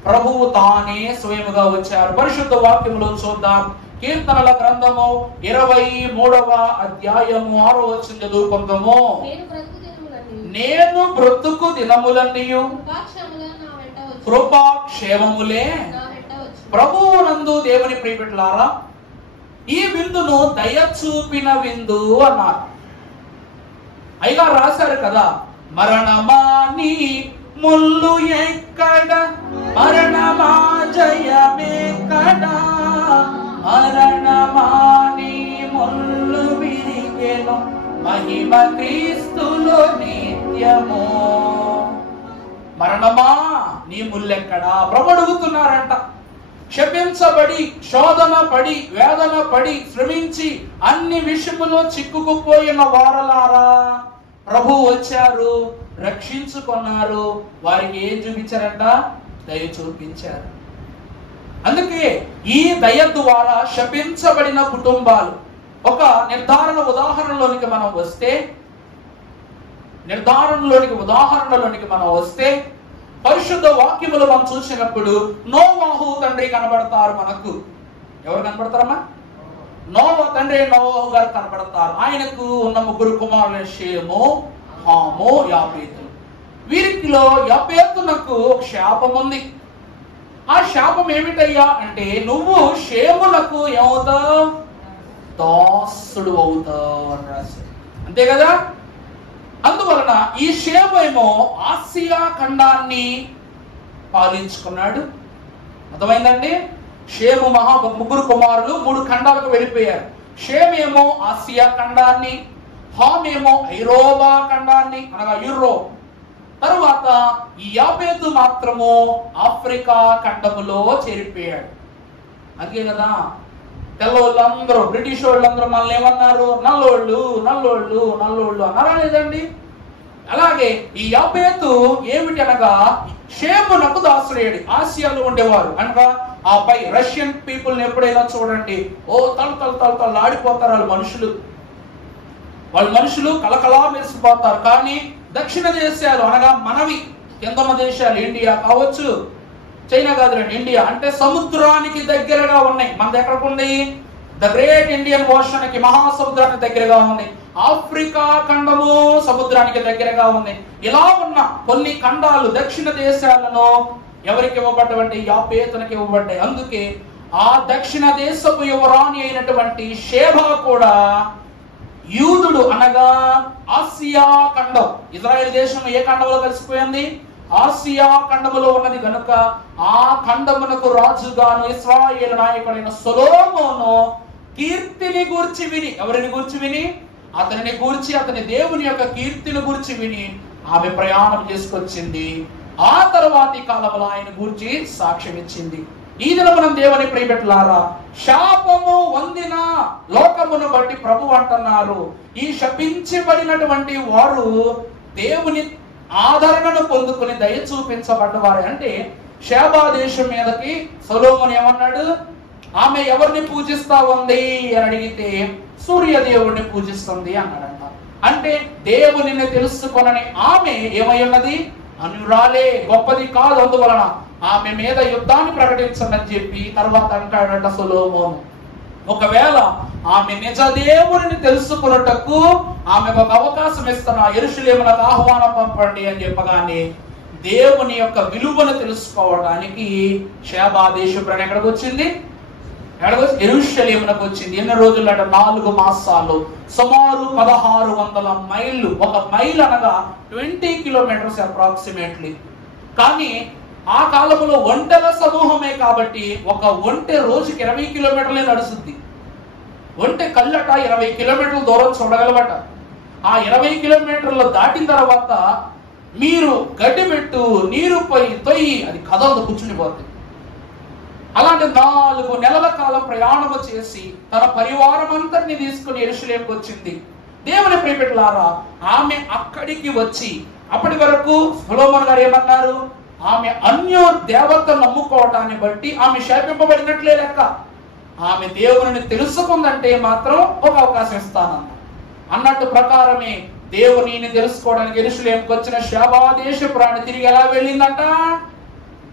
ప్రభువు తానే స్వయముగా వచ్చారు. పరిశుద్ధ వాక్యములో చూద్దాం. కీర్తనల గ్రంథము 23వ అధ్యాయము 6వ వచనం చదువుకుందాము. నేను బ్రతుకు దినములన్నీయు కృపాక్షేమములే. ప్రభువునందు దేవుని ప్రియబిడ్డలారా, ఈ విందును దయ చూపిన విందు అన్నారు. అయినా రాశారు కదా, మరణమాని ముల్లు ఎక్కడ, మరణమా జయమెక్కడ, మరణమాని ముల్లు విరిగెను, మహిమ క్రీస్తులో నిత్యము. మరణమా నీ ముల్లెక్కడా ప్రభు అడుగుతున్నారంట. క్షపించబడి, శోధన పడి, వేదన పడి, శ్రమించి అన్ని విషయములో చిక్కుకుపోయిన వారలారా ప్రభు వచ్చారు, రక్షించుకున్నారు. వారికి ఏం చూపించారంట, దయ చూపించారు. అందుకే ఈ దయ ద్వారా శపించబడిన కుటుంబాలు ఒక ఉదాహరణలోనికి మనం వస్తే పరిశుద్ధ వాక్యములు మనం చూసినప్పుడు నోవాహు తండ్రి కనబడతారు మనకు. ఎవరు కనబడతారమ్మా? నోవా తండ్రి నోవాహు గారు కనబడతారు. ఆయనకు ఉన్న 3 కుమారులు షేము, హాము, యాపేతు. వీరిలో యాపేతునకు ఒక శాపం ఉంది. ఆ శాపం ఏమిటయ్యా అంటే, నువ్వు షేమునకు ఏమవుతావు, దాసుడు అవుతావు అని రాశారు. అంతే కదా. అందువలన ఈ షేము ఏమో ఆసియా ఖండాన్ని పాలించుకున్నాడు. అర్థమైందండి. షేము ముగ్గురు కుమారులు 3 ఖండాలకు వెళ్ళిపోయారు. షేమ్ ఏమో ఆసియా ఖండాన్ని, హామ్ ఏమో ఐరోపా ఖండాన్ని అనగా యూరోప్. తరువాత ఈ యాపేతు మాత్రము ఆఫ్రికా ఖండములో చేరిపోయాడు. అందుకే కదా తెల్లవాళ్ళందరూ, బ్రిటిష్ వాళ్ళందరూ మనల్ని ఏమన్నారు? నల్లోళ్ళు నల్లోళ్ళు నల్లోళ్ళు అన్నారా లేదండి? అలాగే ఈ యాపేతు ఏమిటి అనగా షేమునకు దాసుడయ్యాడు. ఆసియాలో ఉండేవారు అనగా ఆ పై రష్యన్ పీపుల్ ఎప్పుడైనా చూడండి, ఓ తల ఆడిపోతారు వాళ్ళ మనుషులు కలకలా మెరిసిపోతారు. కానీ దక్షిణ దేశాలు అనగా మనవి కిందన్న దేశాలు, ఇండియా కావచ్చు, చైనా కాదులేండి, ఇండియా అంటే సముద్రానికి దగ్గరగా ఉన్నాయి. మనది ఎక్కడికి ఉంది? ద గ్రేట్ ఇండియన్ ఓషన్ కి, మహాసముద్రానికి దగ్గరగా ఉంది. ఆఫ్రికా ఖండము సముద్రానికి దగ్గరగా ఉంది. ఇలా ఉన్న కొన్ని ఖండాలు దక్షిణ దేశాలను ఎవరికి ఇవ్వబడ్డవంటే యాపేతునికి ఇవ్వబడ్డాయి. అందుకే ఆ దక్షిణ దేశపు యువరాణి అయినటువంటి షేబా కూడా యూదుడు అనగా ఆసియా ఖండం, ఇజ్రాయెల్ దేశం ఏ ఖండంలో కలిసిపోయింది? ఆసియా ఖండములో ఉన్నది గనుక ఆ ఖండమునకు రాజుగాను ఇశ్రాయేలు నాయకుడైన సొలొమోను కీర్తిని గూర్చి విని, ఎవరిని గూర్చి విని? అతనిని గూర్చి, అతని దేవుని యొక్క కీర్తిని గూర్చి విని ఆమె ప్రయాణం చేసుకొచ్చింది. ఆ తర్వాతి కాలంలో ఆయన గూర్చి సాక్ష్యం ఇచ్చింది. ఈ దినమున దేవుని ప్రియబిడ్డలారా, శాపము వందిన లోకమును బట్టి ప్రభు అంటున్నారు, ఈ శపించబడినటువంటి వారు దేవుని ఆదరణను పొందుకుని దయ చూపించబడ్డవారు. అంటే షేబా దేశం మీదకి సొలొమోను ఏమన్నాడు? ఆమె ఎవరిని పూజిస్తా ఉంది అని అడిగితే సూర్యదేవుడిని పూజిస్తుంది అన్నాడంట. అంటే దేవునిని తెలుసుకొనని ఆమె ఏమై ఉన్నది? అనురాలే, గొప్పది కాదు. అందువలన ఆమె మీద యుద్ధాన్ని ప్రకటించండి చెప్పి తర్వాత అంటాడంట సొలొమోను. ఒకవేళ ఆమె నిజ దేవుడిని తెలుసుకున్నటకు ఆమెకు ఒక అవకాశం ఇస్తున్నా, యెరూషలేమునకు ఆహ్వానం పంపండి అని చెప్పగానే దేవుని యొక్క విలువను తెలుసుకోవడానికి షేబా దేశం ఎక్కడికి వచ్చింది? యెరూషలేమునకు వచ్చింది. ఎన్ని రోజులు అంటే 4 మాసాలు, సుమారు 1600 మైళ్ళు. ఒక మైల్ అనగా 20 కిలోమీటర్స్ అప్రాక్సిమేట్లీ. కానీ ఆ కాలంలో ఒంటెల సమూహమే కాబట్టి ఒక ఒంటె రోజుకి 20 కిలోమీటర్లే నడుస్తుంది. ఒంటె కళ్ళట 20 కిలోమీటర్ల దూరం చూడగలవట. ఆ 20 కిలోమీటర్లు దాటిన తర్వాత మీరు గడ్డి పెట్టు, నీరు పోయి తొయ్యి, అది కదలదు, కూర్చునిపోతుంది. అలాంటి 4 నెలల కాలం ప్రయాణము చేసి తన పరివారం అంతటిని తీసుకుని యెరూషలేముకు వచ్చింది. దేవుని ప్రియబిడ్డలారా, ఆమె అక్కడికి వచ్చి అప్పటి వరకు సొలొమోను గారు ఏమన్నారు? ఆమె అన్య దేవతను నమ్ముకోవటాన్ని బట్టి ఆమె శాపింపబడినట్లే లెక్క. ఆమె దేవుని తెలుసుకుందంటే మాత్రం ఒక అవకాశం ఇస్తానన్న అన్నట్టు ప్రకారమే దేవునిని తెలుసుకోవడానికి యెరూషలేముకు వచ్చిన షేబా దేశపు రాణి తిరిగి ఎలా వెళ్ళిందంట?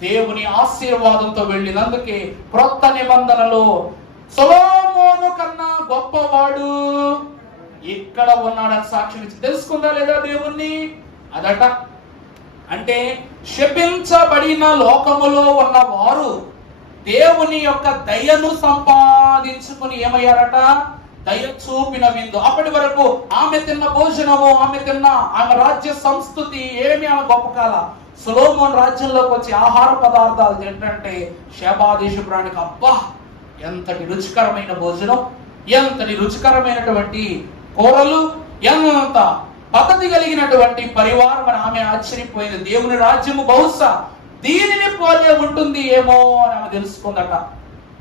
దేవుని ఆశీర్వాదంతో వెళ్ళింది. అందుకే క్రొత్త నిబంధనలో సొలొమోను కన్నా గొప్పవాడు ఇక్కడ ఉన్నాడని సాక్ష్యం ఇచ్చి తెలుసుకుందా లేదా దేవుణ్ణి? అదట. అంటే శపించబడిన లోకములో ఉన్న వారు దేవుని యొక్క దయను సంపాదించుకుని ఏమయ్యారట? దయ చూపిన విందు. అప్పటి వరకు ఆమె తిన్న భోజనము, ఆమె రాజ్య సంస్కృతి ఏమి ఆమె గొప్ప కాల. సొలొమోను రాజ్యంలోకి వచ్చి ఆహార పదార్థాలు తింటే షేబా దేశపు రాణికి అబ్బా ఎంతటి రుచికరమైన భోజనం, ఎంతటి రుచికరమైనటువంటి కూరలు, ఎంత పద్ధతి కలిగినటువంటి పరివారం అని ఆమె ఆశ్చర్యపోయింది. దేవుని రాజ్యము బహుశా దీనిని పోలే ఉంటుంది ఏమో అని ఆమె తెలుసుకుందట.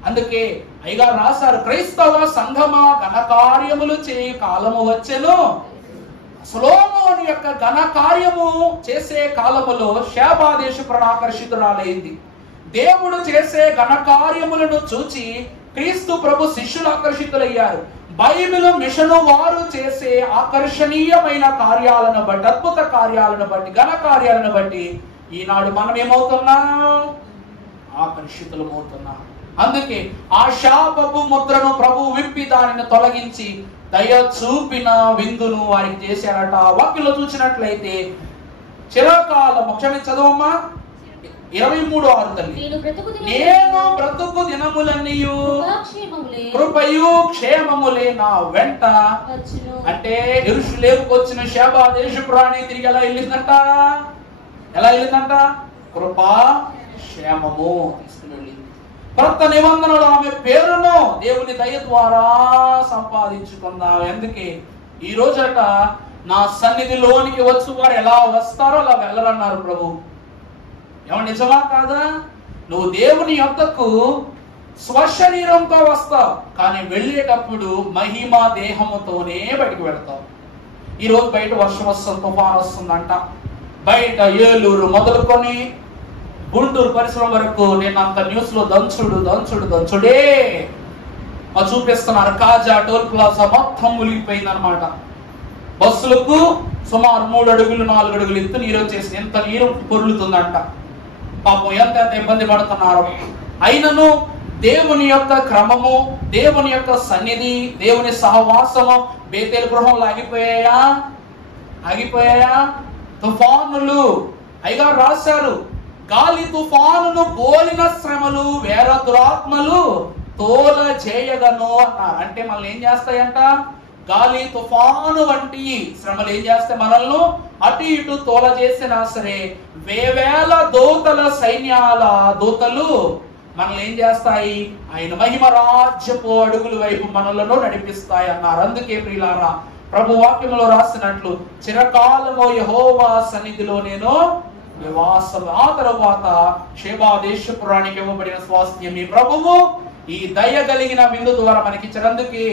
అందుకే అయ్యగారు రాశారు, క్రైస్తవ సంఘమా ఘనకార్యములు చేయు కాలము వచ్చెను. సొలొమోను యొక్క ఘన కార్యము చేసే కాలములో షేబా దేశపు ఆకర్షితురాలైంది. దేవుడు చేసే ఘన కార్యములను చూచి క్రీస్తు ప్రభు శిష్యులు ఆకర్షితులయ్యారు. బైబిల్ మిషను వారు చేసే ఆకర్షణీయమైన కార్యాలను బట్టి, అద్భుత కార్యాలను బట్టి, ఘన కార్యాలను బట్టి ఈనాడు మనం ఏమవుతున్నాం? ఆకర్షితులమవుతున్నాం. అందుకే ఆ శాపపు ముద్రను ప్రభు విప్పి దానిని తొలగించి దయ చూపిన విందును వారికి చేశారట. వాక్యంలో చూసినట్లయితే చిరకాలము, చదవమ్మా 23:6 తల్లి, నేను బ్రతుకు దినములన్నీయు కృపయు క్షేమములే నా వెంట. అంటే యెరూషలేముకు వచ్చిన షేబా దేశపు రాణి తిరిగి ఎలా వెళ్ళిందంట? కృపా క్షేమము తీసుకుని వెళ్ళింది. కొత్త నిబంధనలు ఆమె పేరును దేవుని దయ ద్వారా సంపాదించుకుందాం. ఎందుకే ఈ రోజట నా సన్నిధిలోనికి వచ్చి వారు ఎలా వస్తారో అలా వెళ్ళరన్నారు ప్రభు. ఏమో నిజమా కాదా? నువ్వు దేవుని యొద్దకు స్వశరీరంతో వస్తావు, కానీ వెళ్ళేటప్పుడు మహిమ దేహముతోనే బయటకు వెళతావు. ఈరోజు బయట వర్షం వస్తుంది, తుఫాన్ వస్తుందంట. బయట ఏలూరు మొదలుకొని గుంటూరు పరిసరం వరకు నేను అంత న్యూస్ లో దంచుడే చూపిస్తున్నారు. కాజా టోల్ ప్లాజా మొత్తం మునిగిపోయింది అనమాట. బస్సులకు సుమారు 3 అడుగులు 4 అడుగులు ఎత్తు నీరు వచ్చేసి ఎంత నీరు పొర్లుతుందంట. పాపం ఎంత ఇబ్బంది పడుతున్నారు. అయినను దేవుని యొక్క క్రమము, దేవుని యొక్క సన్నిధి, దేవుని సహవాసము బేతేలు గృహంలో ఆగిపోయాయా? తుఫానులు అయ్యగారు రాశారు, గాలి తుఫానును పోలిన శ్రమలు వేల దురాత్మలు తోల చేయగను అన్నారు. అంటే మనల్ని ఏం చేస్తాయంట? గాలి తుఫాను వంటి శ్రమలు ఏం చేస్తాయి? మనల్ని అటు ఇటు తోల చేసినా సరే వేవేల దూతల సైన్యాల దూతలు మనల్ని ఏం చేస్తాయి? ఆయన మహిమ రాజ్యపు అడుగుల వైపు మనలను నడిపిస్తాయి అన్నారు. అందుకే ప్రియులారా, ప్రభు వాక్యంలో రాసినట్లు చిరకాలము యెహోవా సన్నిధిలో నేను నివాసం. ఆ తరువాత షేబా దేశపురానికి ఇవ్వబడిన స్వాస్థ్యం ఈ ప్రభువు ఈ దయ కలిగిన విందు ద్వారా మనకి ఇచ్చినందుకే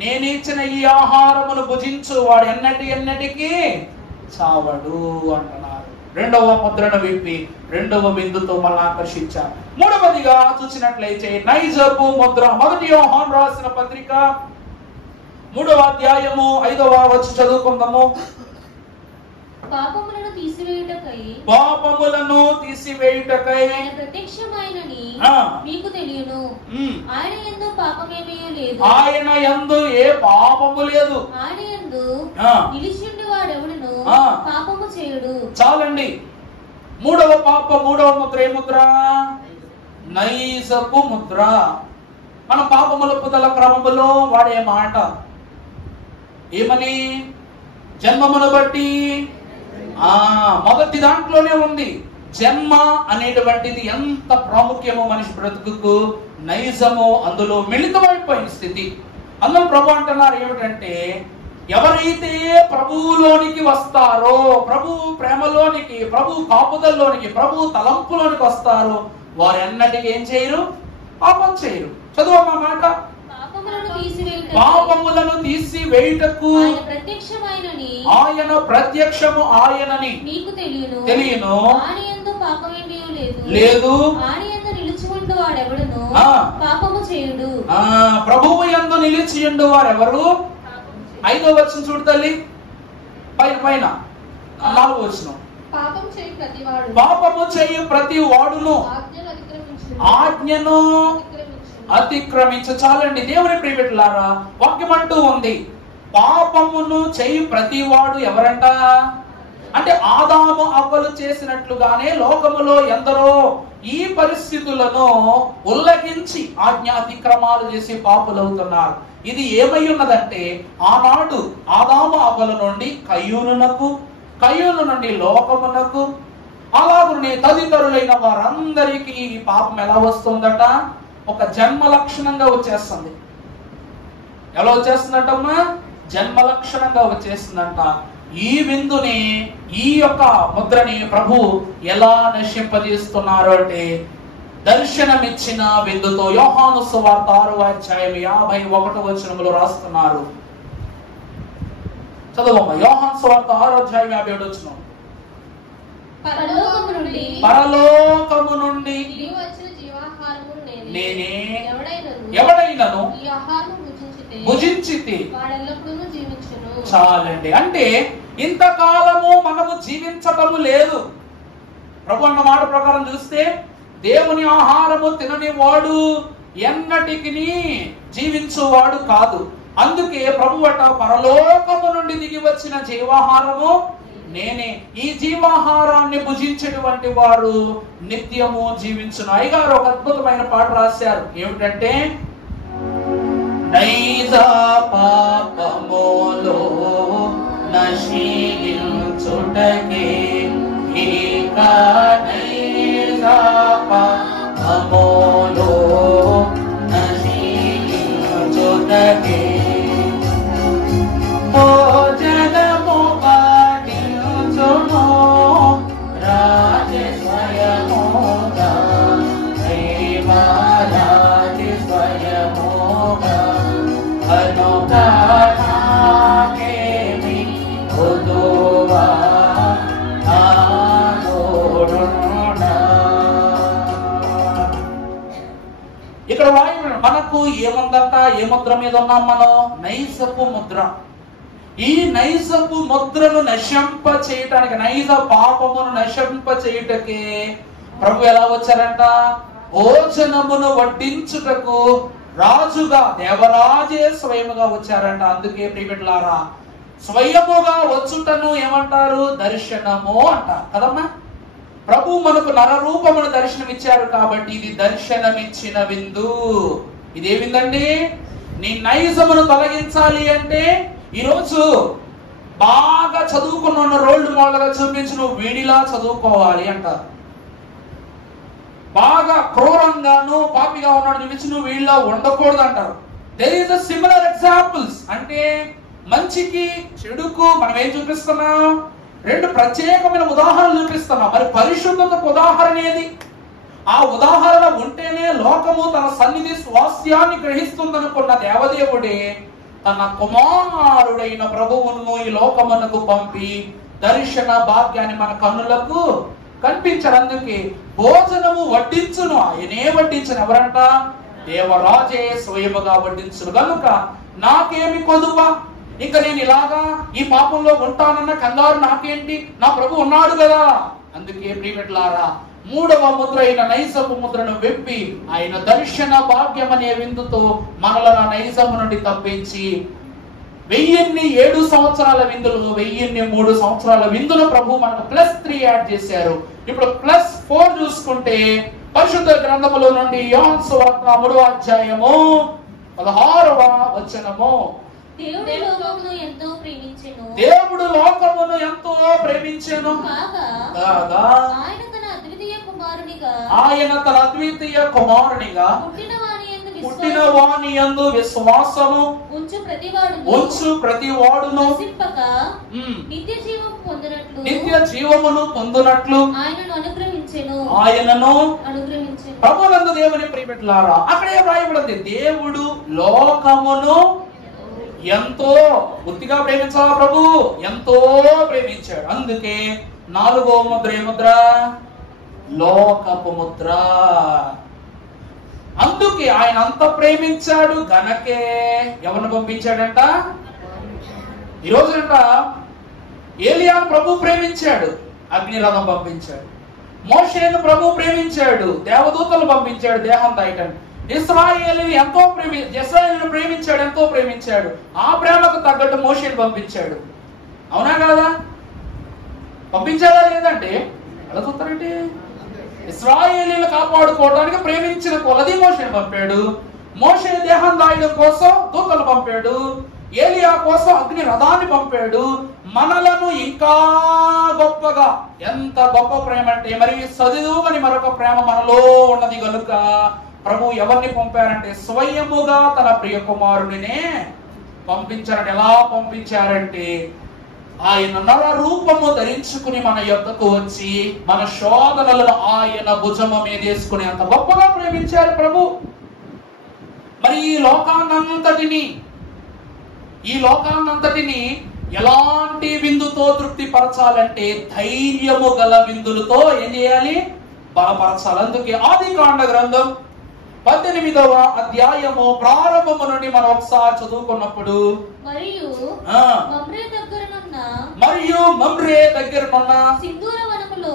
నేనిచ్చిన ఈ ఆహారమును భుజించు వాడు ఎన్నటికీ చావడు అంటున్నారు. రెండవ ముద్రను విప్పి రెండవ విందుతో మనల్ని ఆకర్షించారు. మూడవదిగా చూసినట్లయితే నైజపు ముద్ర. 1 యోహాను రాసిన పత్రిక 3వ అధ్యాయము 5వ వచనం చదువుకుందాము. పాపములను తీసివేయుటకై ఆయన ప్రత్యక్షమైనని మీకు తెలియను. ఆయన యందు పాపమేమీ లేదు. ఆయన యందు ఏ పాపము లేదు. ఆయన యందు నిలిచిండు వాడెవడును పాపము చేయుడు. చాలండి. మూడవ ముద్ర ఏ ముద్ర? నైజపు ముద్ర. మన పాపముల పుదల క్రమములో వాడే మాట ఏమని? జన్మమును బట్టి. మొదటి దాంట్లోనే ఉంది. జన్మ అనేటువంటిది ఎంత ప్రాముఖ్యమో మనిషి బ్రతుకుకు. నైజము అందులో మిళితమైపోయిన స్థితి. అందులో ప్రభు అంటున్నారు ఏమిటంటే, ఎవరైతే ప్రభువులోనికి వస్తారో, ప్రభు ప్రేమలోనికి, ప్రభు కాపుదల్లోనికి, ప్రభు తలంపులోనికి వస్తారో వారు ఎన్నటికీ ఏం చేయరు? పాపం చేయరు. చదువు మాట. పాపములను తీసివేయుటకు ఆయన ప్రత్యక్షము ఆయనని మీకు తెలియను. లేదు. ప్రభువు యందు నిలిచియుండు వారెవరు? 5వ వచనం చూడు తల్లి, పైన 4వ వచనం. పాపము చేయు ప్రతి వాడును ఆజ్ఞను అతిక్రమించ. చాలండి దేవుని ప్రియబిడ్డలారా, వాక్యం అంటూ ఉంది పాపమును చేయి ప్రతి వాడు ఎవరంట? అంటే ఆదాము అవ్వలు చేసినట్లుగానే లోకములో ఎందరో ఈ పరిస్థితులను ఉల్లంఘించి ఆజ్ఞాతిక్రమాలు చేసి పాపులవుతున్నారు. ఇది ఏమై ఉన్నదంటే, ఆనాడు ఆదాము అవ్వల నుండి కయ్యూను నుండి లోకమునకు, అలాగే తదితరులైన వారందరికీ ఈ పాపం ఎలా వస్తుందట? ఒక జన్మ లక్షణంగా వచ్చేస్తుంది. ఎలా వచ్చేస్తుందటమ్మా? జన్మ లక్షణంగా వచ్చేస్తుందంట. ఈ విందుని, ఈ యొక్క ముద్రని ప్రభు ఎలా నశింపజేస్తున్నారు అంటే, దర్శనమిచ్చిన విందుతో. యోహాను సువార్త 6వ అధ్యాయం 51వ వచనంలో రాస్తున్నారు. చదువమ్మా. యోహాను సువార్త 6వ అధ్యాయం 57వ వచనం. పరలోకము నుండి నేనే ఎవడైనను భుజించితే. చాలండి. అంటే ఇంతకాలము మనము జీవించటము లేదు. ప్రభు అన్న మాట ప్రకారం చూస్తే దేవుని ఆహారము తినని వాడు ఎన్నటికి జీవించువాడు కాదు. అందుకే ప్రభువట పరలోకము నుండి దిగి వచ్చిన జీవాహారము నేనే. ఈ జీవాహారాన్ని భుజించేటువంటి వారు నిత్యము జీవించును. అయ్యగారు ఒక అద్భుతమైన పాట రాశారు. ఏమిటంటే, నైజ పాపములో నశించుటకే ఇక నైజ పాపములో మనకు ఏముందంట? ఏ ముద్ర మీద ఉన్నాం మనం? నైజపు ముద్ర. ఈ నైజపు ముద్రను నశింప చేయటానికి, నైజ పాపమును నశింప చేయుటకే ప్రభు ఎలా వచ్చారంట? భోజనమును వడ్డించుటకు రాజుగా, దేవరాజే స్వయముగా వచ్చారంట. అందుకే ప్రియబిడ్డలారా, స్వయముగా వచ్చుటను ఏమంటారు? దర్శనము అంటారు కదమ్మా. ప్రభు మనకు నరరూపమును దర్శనమిచ్చారు కాబట్టి ఇది దర్శనమిచ్చిన విందు. ఇదే విందండి. నీ నైజమును తొలగించాలి అంటే ఈరోజు బాగా చదువుకున్న రోల్డ్ మోడల్ గా చూపించి నువ్వు వీడిలా చదువుకోవాలి అంటారు. బాగా క్రూరంగాను పాపిగా ఉన్నాడు చూపించి నువ్వు వీడిలా ఉండకూడదు అంటారు. There is a similar examples. అంటే మంచికి చెడుకు మనం ఏం చూపిస్తున్నాం? రెండు ప్రత్యేకమైన ఉదాహరణలు చూపిస్తున్నాం. మరి పరిశుద్ధతకు ఉదాహరణ ఏది? ఆ ఉదాహరణ ఉంటేనే లోకము తన సన్నిధి స్వాస్థ్యాన్ని గ్రహిస్తుందనుకున్న దేవదేవుడే తన కుమారుడైన ప్రభువును ఈ లోకమునకు పంపి దర్శన భాగ్యాన్ని మన కన్నులకు కనిపించారు. అందుకే భోజనము వడ్డించును, ఆయనే వడ్డించును. ఎవరంట? దేవరాజే స్వయముగా వడ్డించును. కనుక నాకేమి కొదువా, ఇంకా నేను ఇలాగా ఈ పాపంలో ఉంటానన్న కంగారు నాకేంటి? నా ప్రభు ఉన్నాడు కదా. అందుకే ప్రియబిడ్డలారా, మూడవ ముద్ర అయిన నైజపు ముద్రను విప్పి ఆయన దర్శన భాగ్యం అనే విందుతో మనలను నైజము నుండి తప్పించి 1007 సంవత్సరాల విందులు, 1003 సంవత్సరాల విందులు ప్రభు మనకు +3 యాడ్ చేశారు. ఇప్పుడు +4 చూసుకుంటే పరిశుద్ధ గ్రంథములో నుండి యోహాను సువార్త 3వ అధ్యాయము 16వ వచనము. దేవుడు లోకమును ఎంతో ప్రేమించెను, దేవుడు లోకమును ఎంతో ప్రేమించెను కాగా ఆయన తన అద్వితీయ కుమారునిగా, ఆయన తన అద్వితీయ కుమారునిగా పుట్టిన వాని యందు విశ్వాసము ఉంచు ప్రతివాడును నిత్య జీవమును పొందునట్లు ఆయనను ప్రభునందు దేవుని ప్రియబిడ్డలారా, అక్కడే వ్రాయబడింది దేవుడు లోకమును ఎంతో బుద్ధిగా ప్రేమించాలా ప్రభు? ఎంతో ప్రేమించాడు. అందుకే 4వ ముద్ర ఏ ముద్ర? లోకపు ముద్ర. అందుకే ఆయన అంత ప్రేమించాడు గనకే ఎవరిని పంపించాడంట? ఈరోజంట ఏలియాను ప్రభు ప్రేమించాడు, అగ్నిరథం పంపించాడు. మోషేను ప్రభు ప్రేమించాడు, దేవదూతలు పంపించాడు దేహం దాయటానికి. ఇశ్రాయేలుని ఎంతో ఇశ్రాయేలును ప్రేమించాడు, ఎంతో ప్రేమించాడు. ఆ ప్రేమకు తగ్గట్టు మోషేను పంపించాడు. అవునా కదా? పంపించాడా లేదంటే అలా చూస్తారంటే ఇశ్రాయేలును కాపాడుకోవడానికి ప్రేమించిన కొలది మోషేను పంపాడు. మోషే దేహం దాయడం కోసం దూతలు పంపాడు. ఏలియా కోసం అగ్ని రథాన్ని పంపాడు. మనలను ఇంకా గొప్పగా, ఎంత గొప్ప ప్రేమ అంటే మరి సదిదువని మరొక ప్రేమ మనలో ఉన్నది కనుక ప్రభు ఎవరిని పంపారంటే స్వయముగా తన ప్రియ కుమారుడినే పంపించారంటే ఎలా పంపించారంటే ఆయన నర రూపము ధరించుకుని మన యొద్దకు వచ్చి మన శోధనలను ఆయన భుజము మీద వేసుకుని అంత గొప్పగా ప్రేమించారు ప్రభు. మరి ఈ లోకాన్నంతటిని ఎలాంటి విందుతో తృప్తి పరచాలంటే ధైర్యము గల విందులతో ఏం చేయాలి? బలపరచాలి. అందుకే ఆదికాండ గ్రంథం 18వ అధ్యాయము ప్రారంభము నుండి మనం ఒకసారి చదువుకున్నప్పుడు మరియు మమ్రే దగ్గరనున్న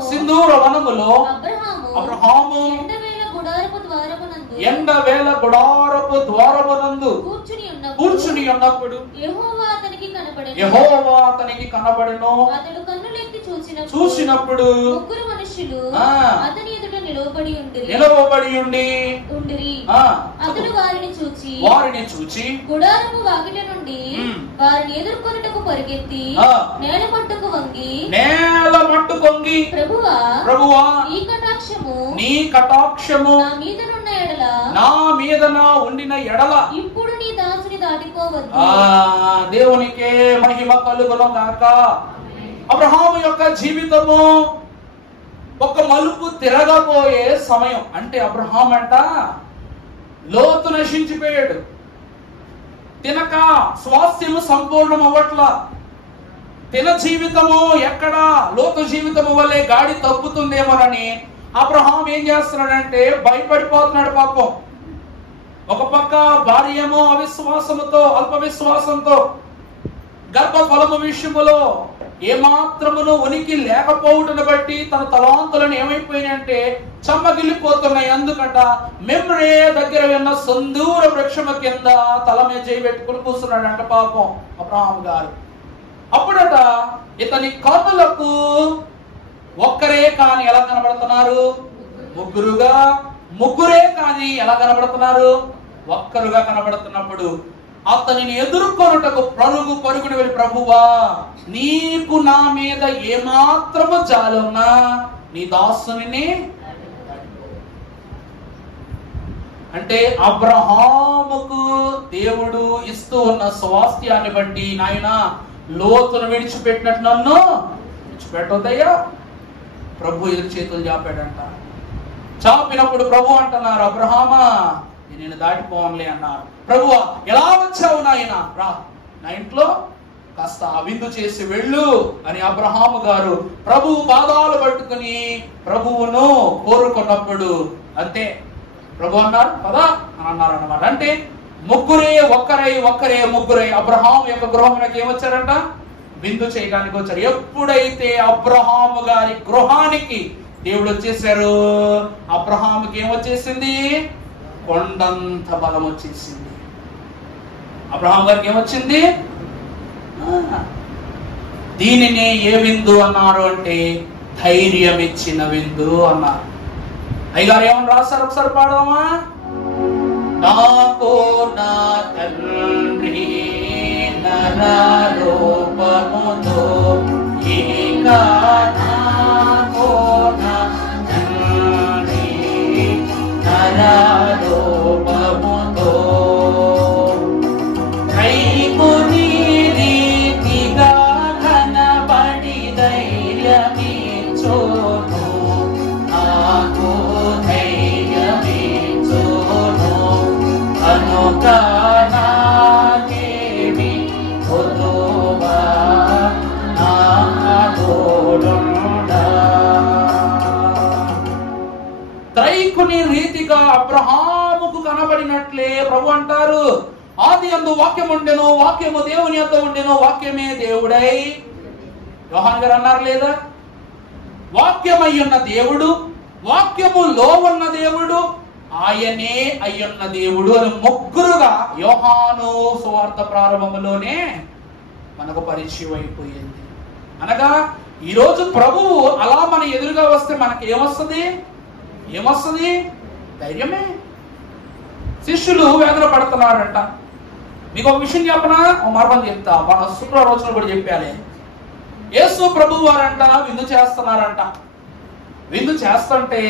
సింధూర వనములో అబ్రహాము ఎండవేళ గుడారపు ద్వారమునందు కూర్చుని ఉన్నప్పుడు యెహోవా అతనికి కనబడెను. చూసినప్పుడు ముగ్గురు మనుషులు అతని ఎదుట నిలవబడి ఉండిరి. అతడు వారిని చూచి గుడారపు వాకిట నుండి వారిని ఎదుర్కొనుటకు పరిగెత్తి నేల మట్టుకు వంగి ప్రభువా నీ కటాక్షము నా మీదన ఉండిన ఎడల ఇప్పుడు నీ దాసుని దాటిపోవద్దు. దేవునికే మహిమ కలుగును గాక. అబ్రహాము యొక్క జీవితము ఒక మలుపు తిరగబోయే సమయం. అంటే అబ్రహాం అంట లోతు నశించిపోయాడు, తినక స్వాస్థ్యము సంపూర్ణం అవ్వట్లా. తిన జీవితము ఎక్కడ లోతు జీవితము వల్లే గాడి తప్పుతుందేమోనని అబ్రహాం ఏం చేస్తున్నాడంటే భయపడిపోతున్నాడు. పాపం ఒక పక్క భార్య ఏమో అవిశ్వాసముతో, అల్ప విశ్వాసంతో గర్భఫలము విషయములో ఏమాత్రమును ఉనికి లేకపోవటను బట్టి తన తలాంతులను ఏమైపోయినాయంటే చెమ్మగిల్లిపోతున్నాయి. అందుకంట మెమ్రే దగ్గర ఉన్న సందూర వృక్షము కింద తల మీద చేయి పెట్టుకుని కూర్చున్నాడంట పాపం అబ్రహాము గారు. అప్పుడట ఇతని కన్నులకు ఒక్కరే కాని ఎలా కనబడుతున్నారు? ముగ్గురే కాని ఎలా కనబడుతున్నారు? ఒక్కరుగా కనబడుతున్నప్పుడు అతనిని ఎదుర్కొనుటకు పరుగున వెళ్ళి, ప్రభువా నీకు నా మీద ఏమాత్రము జాలున్నా నీ దాసుని అంటే అబ్రహాముకు దేవుడు ఇస్తూ ఉన్న స్వాస్థ్యాన్ని బట్టి, నాయన లోతును విడిచిపెట్టినట్టు నన్ను విడిచిపెట్టొద్దయ్యా. ప్రభు ఎదురు చేతులు చాపాడంట. చాపినప్పుడు ప్రభు అంటున్నారు, అబ్రహామా నేను దాటిపోవనులే అన్నారు. ప్రభువా ఎలా వచ్చావు నాయన, రా నా ఇంట్లో కాస్త విందు చేసి వెళ్ళు అని అబ్రహాము గారు ప్రభువు పాదాలు పట్టుకుని ప్రభువును కోరుకున్నప్పుడు అంతే ప్రభు అన్నారు పదా అని అన్నారు అన్నమాట. అంటే ఒక్కరే ముగ్గురై అబ్రహాము యొక్క గృహంలోకి ఏమొచ్చారంట? విందు చేయడానికి వచ్చారు. ఎప్పుడైతే అబ్రహాము గారి గృహానికి దేవుడు వచ్చేసారు, అబ్రహాముకి ఏమొచ్చేసింది? కొండంత బలం వచ్చేసింది. అబ్రహాం గారికి ఏమొచ్చింది? దీనిని ఏ విందు అన్నారు అంటే ధైర్యం ఇచ్చిన విందు అన్నారు. అయ్యగారు ఏమని రాశారు ఒకసారి పాడదామా? నాకు నా తండ్రి నరరూపముతో ఇంకా నాకు నా తండ్రి నరరూపముతో కైకుని రీతిగా కనబడి ధైర్యమిచ్చును, నాకు ధైర్యమిచ్చును కనుక నాకేమి కొదువా నా తోడుండా. త్రైకుని రీతిగా అబ్రహాముకు కనబడినట్లే ప్రభు అంటారు, ఆది యందు వాక్యం ఉండెను, వాక్యము దేవుని యొద్ద ఉండెను, వాక్యమే దేవుడై. యోహాన్ గారు అన్నారు లేదా? వాక్యమై ఉన్న దేవుడు, వాక్యములో ఉన్న దేవుడు, ఆయనే అయ్యున్న దేవుడు అని ముగ్గురుగా యోహాను సువార్త ప్రారంభంలోనే మనకు పరిచయం అయిపోయింది. అనగా ఈరోజు ప్రభువు అలా మన ఎదురుగా వస్తే మనకి ఏమొస్తుంది? ధైర్యమే. శిష్యులు వేదన పడుతున్నారంట. మీకు ఒక విషయం చెప్పనా, మర్మం చెప్తా, మన శుక్రవారం రోజున కూడా చెప్పాలి. యేసు ప్రభు వారంట విందు చేస్తున్నారంట. విందు చేస్తుంటే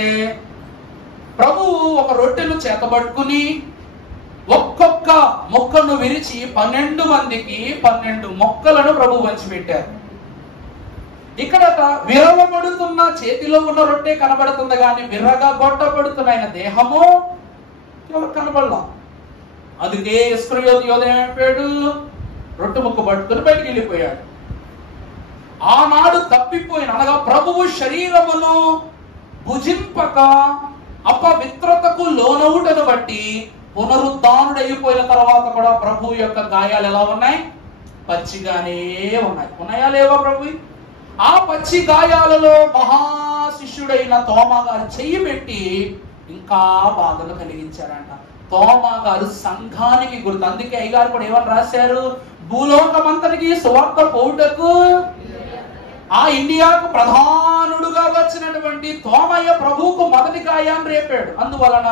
ప్రభువు ఒక రొట్టెను చేతబట్టుకుని ఒక్కొక్క మొక్కను విరిచి 12 మందికి 12 మొక్కలను ప్రభు పంచిపెట్టారు. ఇక్కడ విరవబడుతున్న చేతిలో ఉన్న రొట్టె కనబడుతుంది కానీ విర్రగా గొట్టబడుతున్న ఆయన దేహము ఎవరు కనబడలా. అందుకే ఇస్కరియోతు యోధ ఏమైపోయాడు? రొట్టె ముక్క పట్టుకుని బయటికి వెళ్ళిపోయాడు. ఆనాడు తప్పిపోయిన అనగా ప్రభువు శరీరమును భుజింపక అపవిత్రతకు లోనవుటను బట్టి పునరుద్ధానుడైపోయిన తర్వాత కూడా ప్రభు యొక్క గాయాలు ఎలా ఉన్నాయి? పచ్చిగానే ఉన్నాయా లేవా ప్రభు? ఆ పచ్చి గాయాలలో మహాశిష్యుడైన తోమా గారు చెయ్యి పెట్టి ఇంకా బాధలు కలిగించారంట. తోమా గారు సంఘానికి గుర్తు. అందుకే అయ్యగారు కూడా ఏమని రాశారు? భూలోకమంతటికి సువార్త పోవుటకు ఆ ఇండియాకు ప్రధానుడుగా వచ్చినటువంటి తోమయ్య ప్రభువుకు మొదటి గాయాన్ని రేపాడు. అందువలన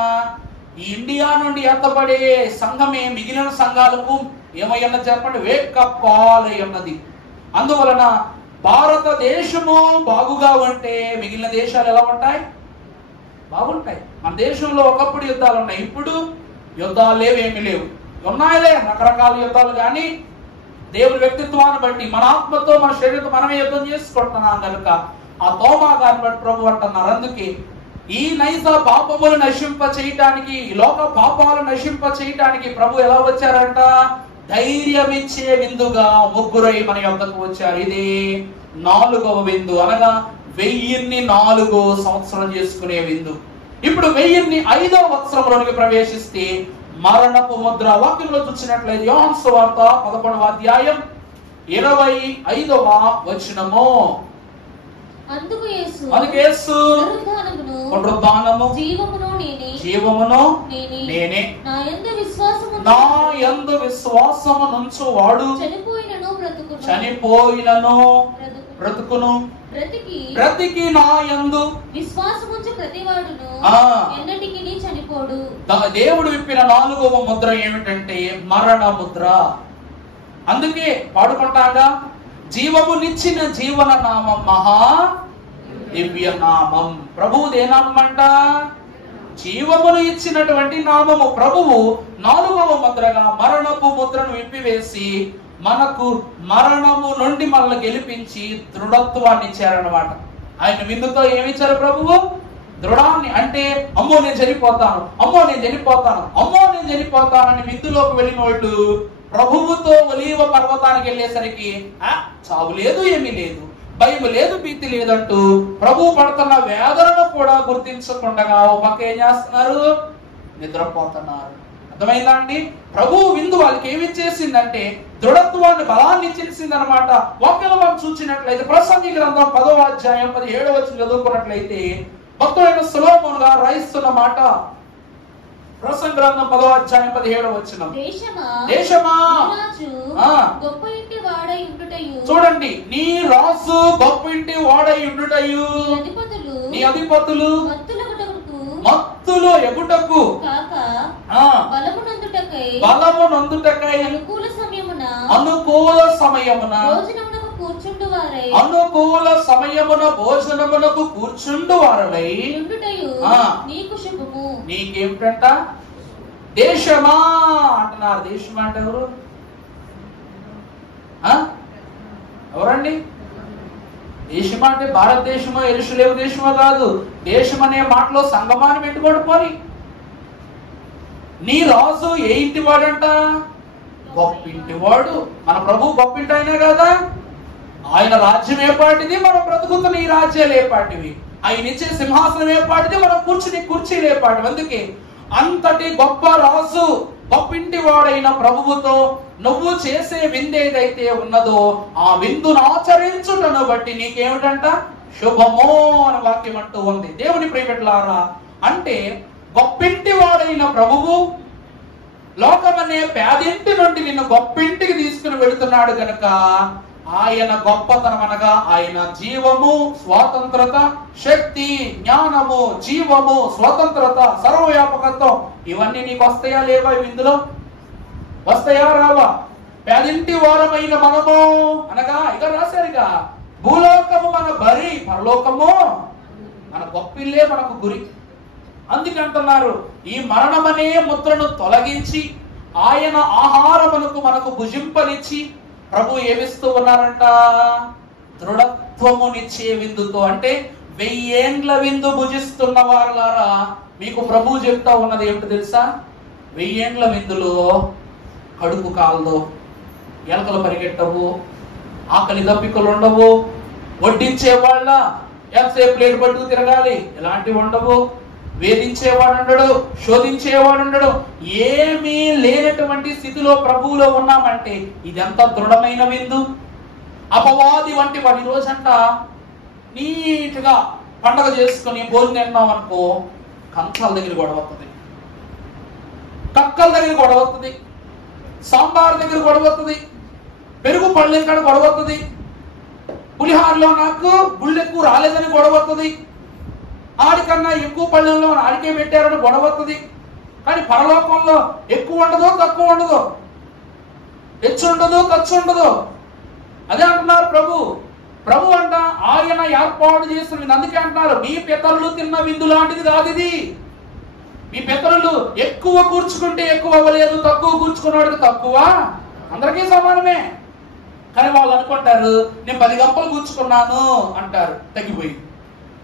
ఈ ఇండియా నుండి ఎత్తబడే సంఘమే మిగిలిన సంఘాలకు ఏమయ్యన్నది చెప్పండి? వేకప్ కాల్ అయి ఉన్నది. అందువలన భారతదేశము బాగుగా ఉంటే మిగిలిన దేశాలు ఎలా ఉంటాయి? బాగుంటాయి. మన దేశంలో ఒకప్పుడు యుద్ధాలు ఉన్నాయి, ఇప్పుడు యుద్ధాలు లేవు, ఏమీ లేవు. ఉన్నాయిలే రకరకాల యుద్ధాలు, కానీ దేవుని వ్యక్తిత్వాన్ని బట్టి మన ఆత్మతో మన శరీరంతో మనమే యుద్ధం చేసుకుంటున్నాం కనుక ఆ తోమా గారిని బట్టి ప్రభు అంటున్నారు. అందుకే ఈ నైజ పాపములు నశింప చేయటానికి, ఈ లోక పాపాలు నశింప చేయటానికి ప్రభు ఎలా వచ్చారంట? ధైర్యం ఇచ్చే విందుగా ముగ్గురై మన యొద్దకు వచ్చారు. ఇది 4వ విందు, అనగా 1004 సంవత్సరం చేసుకునే విందు. ఇప్పుడు 1005వ సంవత్సరంలోనికి ప్రవేశిస్తే మరణపు ముద్ర. వాక్యంలో చూసినట్లయితే యోహాను సువార్త 11వ అధ్యాయం 25వ వచనము. అందుకు యేసు పునరుద్ధానము జీవమును నేనే, నా యందు విశ్వాసమునుంచు వాడు చనిపోయినను బ్రతుకును, బ్రతికి నా యందు విశ్వాసముంచు ప్రతివాడును ఎన్నటికీ చనిపోడు. దేవుడు విప్పిన 4వ ముద్ర ఏమిటంటే మరణ ముద్ర. అందుకే పాడుకుంటాగా, జీవమునిచ్చిన జీవన నామం మహా దివ్య నామం. ప్రభువు దేనామం అంట? జీవమును ఇచ్చినటువంటి నామము. ప్రభువు 4వ ముద్రగా మరణపు ముద్రను విప్పివేసి మనకు మరణము నుండి మనల్ని గెలిపించి దృఢత్వాన్ని ఇచ్చారన్నమాట. ఆయన విందుతో ఏమిచ్చారు ప్రభువు? దృఢాన్ని. అంటే అమ్మో నేను చనిపోతాను, అమ్మో నేను చనిపోతాను, అమ్మో నేను చనిపోతానని విందులోకి వెళ్ళిన వాళ్ళు ప్రభువుతో ఒలీవ పర్వతానికి వెళ్ళేసరికి చావు లేదు, ఏమీ లేదు, భయం లేదు, భీతి లేదంటూ ప్రభువు పడుతున్న వేదనను కూడా గుర్తించకుండా ఒక పక్క ఏం చేస్తున్నారు? నిద్రపోతున్నారు. అర్థమైందా అండి? ప్రభువు విందు వాళ్ళకి ఏమి చేసిందంటే దృఢత్వాన్ని, బలాన్ని ఇచ్చేసింది అనమాట. వాక్యం మనం చూసినట్లయితే ప్రసంగి గ్రంథం 10వ అధ్యాయం 17వ వచనం చదువుకున్నట్లయితే భక్తుడైన సొలొమోను గారు రాయిస్తున్న మాట. ప్రసంగి గ్రంథం 10వ అధ్యాయం 17వ వచనం. దేశమా గొప్ప ఇంటి వాడై ఉండుటయు, చూడండి, నీ రాజు గొప్ప ఇంటి వాడై ఉండుటయు, నీ అధిపతులు మత్తులు ఎగుటకు బలమునందుటకై అనుకూల సమయమున భోజనమునకు కూర్చుండు వారలై నీకేమిటంట? దేశమా అంటున్నారు. దేశమా అంటే ఎవరండి? దేశం అంటే భారతదేశమో యెరూషలేము దేశమో కాదు. దేశం అనే మాటలో సంగమాన్ని పెట్టుకోడు. పోని నీ రాజు ఏ ఇంటి వాడంట? గొప్పింటి వాడు. మన ప్రభు గొప్పింటి అయినా కదా. ఆయన రాజ్యం ఏపాటిది, మనం బ్రతుకుతున్న ఈ రాజ్యాలు ఏపాటివి. ఆయన ఇచ్చే సింహాసనం ఏపాటిది, మనం కూర్చుని కుర్చీలు ఏపాటివి. అందుకే అంతటి గొప్ప రాజు, గొప్పింటి వాడైన ప్రభువుతో నువ్వు చేసే విందేదైతే ఉన్నదో ఆ విందును ఆచరించుటను బట్టి నీకేమిటంట? శుభమో అని వాక్యం అంటూ ఉంది. దేవుని ప్రియబిడ్డలారా, అంటే గొప్పింటి వాడైన ప్రభువు లోకమనే పేదింటి నుండి నిన్ను గొప్పింటికి తీసుకుని వెళుతున్నాడు గనక ఆయన గొప్పతనం అనగా ఆయన జీవము, స్వాతంత్రత, శక్తి, జ్ఞానము, జీవము, స్వతంత్రత, సర్వవ్యాపకత్వం ఇవన్నీ నీకు వస్తాయా లేవా? ఇందులో వస్తాయా రావా? పేదింటి వారమైన మనము అనగా ఇక రాశారుగా, భూలోకము మన బరి, పరలోకము మన గొప్పిల్లే మనకు గురి. అందుకంటున్నారు ఈ మరణమనే ముద్రను తొలగించి ఆయన ఆహారమునకు మనకు భుజింపనిచ్చి ప్రభు ఏమిస్తూ ఉన్నారంట? దృఢత్వమునిచ్చే విందుతో. అంటే 1000 ఏండ్ల విందు భుజిస్తున్న వారులారా, మీకు ప్రభు చెప్తా ఉన్నది ఏమిటి తెలుసా? 1000 ఏండ్ల విందులో కడుపు కాలదు, ఎలకలు పరిగెట్టవు, ఆకలి దప్పికలు ఉండవు, వడ్డించే వాళ్ళ ఎంతసేపు ప్లేట్ పట్టుకు తిరగాలి ఎలాంటివి ఉండవు, వేధించేవాడు ఉండడు, శోధించేవాడు ఉండడు, ఏమీ లేనటువంటి స్థితిలో ప్రభువులో ఉన్నామంటే ఇదంతా దృఢమైన విందు. అపవాది వంటి వాడి రోజంట నీట్గా పండగ చేసుకుని భోజనం తిన్నాం అనుకో, కంచాల దగ్గర గొడవతుంది, కక్కల దగ్గర గొడవతుంది, సాంబార్ దగ్గర గొడవతుంది, పెరుగు పళ్ళ కాడ గొడవతుంది, పులిహారలో నాకు గుళ్ళు ఎక్కువ రాలేదని గొడవతుంది, ఆడికన్నా ఎక్కువ పళ్ళెంలో ఆడికే పెట్టారని గొడవతుంది. కానీ పరలోకంలో ఎక్కువ ఉండదు, తక్కువ ఉండదు, హెచ్చు ఉండదు, ఖర్చు ఉండదు. అదే అంటున్నారు ప్రభు అంట ఆయన ఏర్పాటు చేస్తున్నది. అందుకే అంటున్నారు మీ పితరులు తిన్న విందు లాంటిది కాదు ఇది. మీ పితరులు ఎక్కువ కూర్చుకుంటే ఎక్కువ అవ్వలేదు, తక్కువ కూర్చుకున్నవాడికి తక్కువ, అందరికీ సమానమే. కానీ వాళ్ళు అనుకుంటారు నేను 10 గంపలు కూర్చుకున్నాను అంటారు, తగ్గిపోయింది.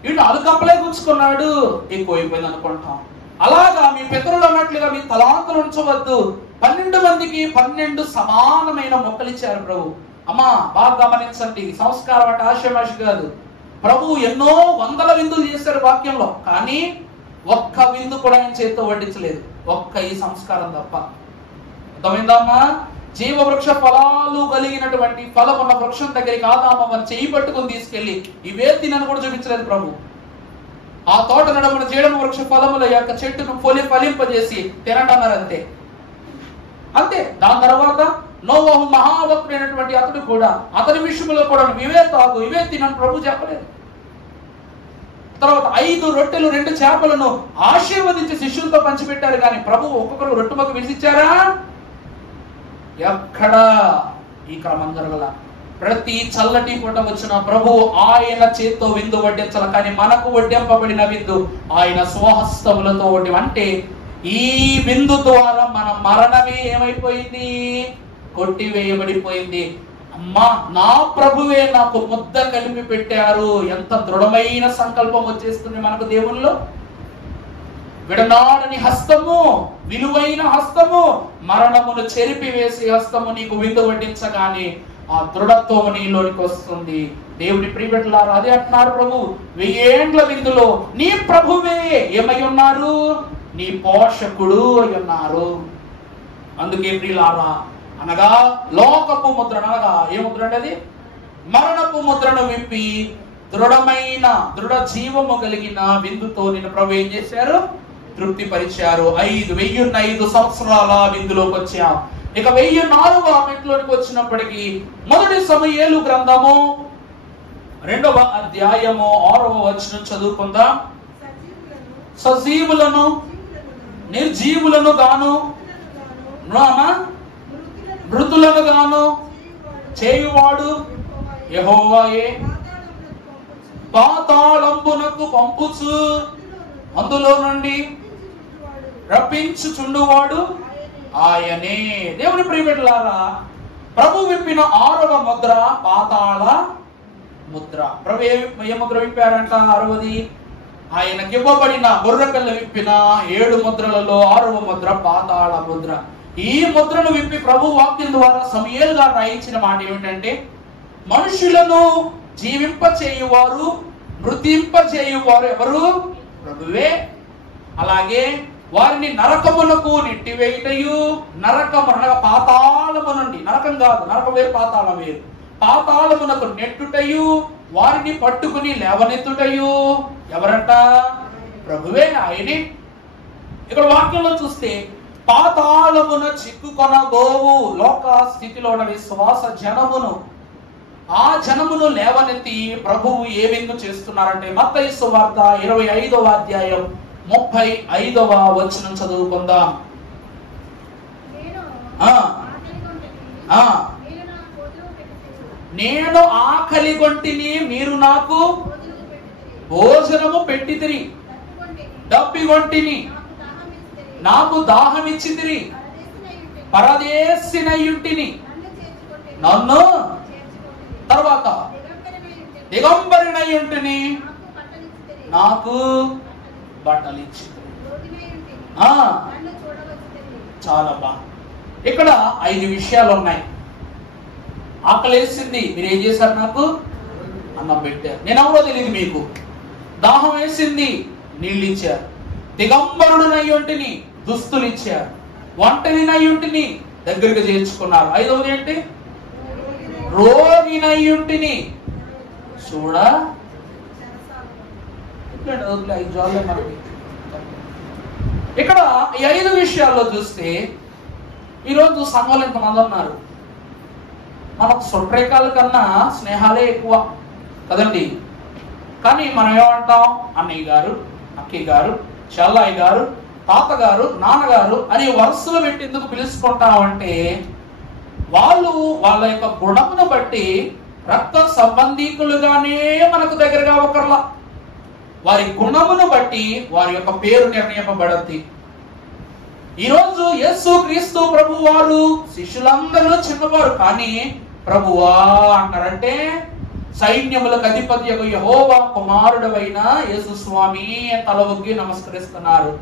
వీళ్ళు 4 గంపలే కూర్చుకున్నాడు, ఎక్కువైపోయింది అనుకుంటాం. అలాగా మీ పితరులు అన్నట్లుగా మీ తలాంతులు ఉంచవద్దు. 12 మందికి 12 సమానమైన మొక్కలు ఇచ్చారు ప్రభు. అమ్మా బాగా గమనించండి, సంస్కారం అంటే ఆశమాషి కాదు. ప్రభు ఎన్నో 100 విందులు చేశారు వాక్యంలో, కానీ ఒక్క విందు కూడా ఆయన చేతితో వడ్డించలేదు. ఒక్క ఈ సంస్కారం తప్ప. అర్థమైందమ్మా? జీవవృక్ష ఫలాలు కలిగినటువంటి ఫలం ఉన్న వృక్షం దగ్గరికి ఆదామని చేయి పట్టుకుని తీసుకెళ్లి ఇవే తినని కూడా చూపించలేదు ప్రభు. ఆ తోట నడమున జీడమ వృక్ష ఫలముల యొక్క చెట్టును ఫలింపజేసి తినడన్నారు అంతే. అంతే. దాని తర్వాత నోవహు మహాభక్తుడైనటువంటి అతడు కూడా అతని విషయంలో కూడా ఇవే తాగు ఇవే తినని ప్రభు చెప్పలేదు. తర్వాత 5 రొట్టెలు 2 చేపలను ఆశీర్వదించి శిష్యులతో పంచిపెట్టారు, కానీ ప్రభు ఒక్కొక్కరు రొట్టె మొక్క విసిచ్చారా? ఎక్కడా ఈ క్రమం జరగల. ప్రతి చల్లటి పూట వచ్చిన ప్రభు ఆయన చేత్తో విందు వడ్డించాల, కానీ మనకు వడ్డింపబడిన విందు ఆయన స్వహస్తములతో వడ్డి. అంటే ఈ విందు ద్వారా మన మరణమే ఏమైపోయింది? కొట్టివేయబడిపోయింది. అమ్మా, నా ప్రభువే నాకు ముద్ద కలిపి పెట్టారు. ఎంత దృఢమైన సంకల్పం వచ్చేస్తుంది మనకు దేవుల్లో. విడనాడని హస్తము, విలువైన హస్తము, మరణమును చెరిపివేసే హస్తము నీకు విందు వడ్డించగానే ఆ దృఢత్వము నీలోనికి వస్తుంది. దేవుని ప్రియబిడ్డలారా, అదే అంటున్నారు ప్రభు. 1000 ఏండ్ల విందులో నీ ప్రభువే ఏమై ఉన్నారు? నీ పోషకుడు అయి ఉన్నారు. అందుకే ప్రియులారా, అనగా లోకపు ముద్ర, అనగా ఏ ముద్ర అంటే అది? మరణపు ముద్రను విప్పి దృఢ జీవము కలిగిన విందుతో నిన్ను ప్రభు ఏం చేశారు? తృప్తిపరిచారు. 1005 సంవత్సరాల విందులోకి వచ్చాం. ఇక 1004వ మెట్లోకి వచ్చినప్పటికీ మొదటి సమూయేలు గ్రంథము 2వ అధ్యాయము 6వ వచనం చదువుకుందాం. సజీవులను నిర్జీవులను గాను మృతులను గాను చేయువాడు యెహోవాయే, పాతాళంబునకు పంపుచు అందులో నుండి రప్పించుచుండువాడు ఆయనే. దేవుని ప్రియబిడ్డలారా, ప్రభు విప్పిన 6వ ముద్ర పాతాళ ముద్ర. ప్రభు ఏ ముద్ర విప్పారంట? 6వది. ఆయనకి ఇవ్వబడిన గొర్రెపిల్ల విప్పిన 7 ముద్రలలో 6వ ముద్ర పాతాళ ముద్ర. ఈ ముద్రను విప్పి ప్రభు వాక్యం ద్వారా సమూయేలు గారు రాయించిన మాట ఏమిటంటే, మనుషులను జీవింపచేయువారు మృతింపచేయువారు ఎవరు? ప్రభువే. అలాగే వారిని నరకమునకు నెట్టివేయుటయు, నరకము అనగా పాతాళము నుండి, నరకం కాదు, నరకం వేరు పాతాళం వేరు, పాతాళమునకు నెట్టుటయు, వారిని పట్టుకుని లేవనెత్తుటయు ఎవరంట? ప్రభువే, ఆయనే. ఇక్కడ వాక్యంలో చూస్తే పాతాళమున చిక్కుకొనబోవు లోక స్థితిలో ఉన్న విశ్వాస జనమును, ఆ జనమును లేవనెత్తి ప్రభువు ఏ విందు చేస్తున్నారంటే మత్తయి సువార్త 25వ అధ్యాయం 35వ వచనం చదువుకుందాం. నేను ఆకలి గొంటిని, మీరు నాకు భోజనము పెట్టితిరి, దప్పిగొంటిని, నాకు దాహమిచ్చితిరి, పరదేశినయుంటిని, నన్ను తర్వాత దిగంబరినయుంటిని, నాకు బట్టలిచ్చితిరి. చాలా బాగా. ఇక్కడ 5 విషయాలు ఉన్నాయి. ఆకలేసింది, మీరు ఏం చేశారు? నాకు అన్నం పెట్టారు, నేను ఎవరో తెలియదు మీకు. దాహం వేసింది, నీళ్ళు ఇచ్చారు. దిగంబరుడునయ్యుంటిని, దుస్తులు ఇచ్చారు. ఒంటరినయ్యుంటిని, దగ్గరికి చేర్చుకున్నారు. 5వది ఏంటి? రోగినయ్యుంటిని చూడ. ఇక్కడ ఈ 5 విషయాల్లో చూస్తే ఈరోజు సంఘాలు ఎంతమంది ఉన్నారు? మనకు సుట్రేకాల కన్నా స్నేహాలే ఎక్కువ కదండి. కానీ మనం ఏమంటాం? అన్నయ్య గారు, అక్కయ్య గారు, చెల్లాయి గారు, తాతగారు, నాన్నగారు అని వరుసలు పెట్టి ఎందుకు పిలుచుకుంటామంటే, వాళ్ళు వాళ్ళ యొక్క గుణమును బట్టి రక్త సంబంధీకులుగానే మనకు దగ్గరగా ఒకర్లా. వారి గుణమును బట్టి వారి యొక్క పేరు నిర్ణయింపబడద్ది. ఈరోజు యేసు క్రీస్తు ప్రభు వారు శిష్యులందరూ చిన్నవారు, కానీ ప్రభువా అంటారంటే సైన్యములకు అధిపతి యెహోవా కుమారుడవైన యేసు స్వామి తల ఒగ్గి నమస్కరిస్తున్నారు.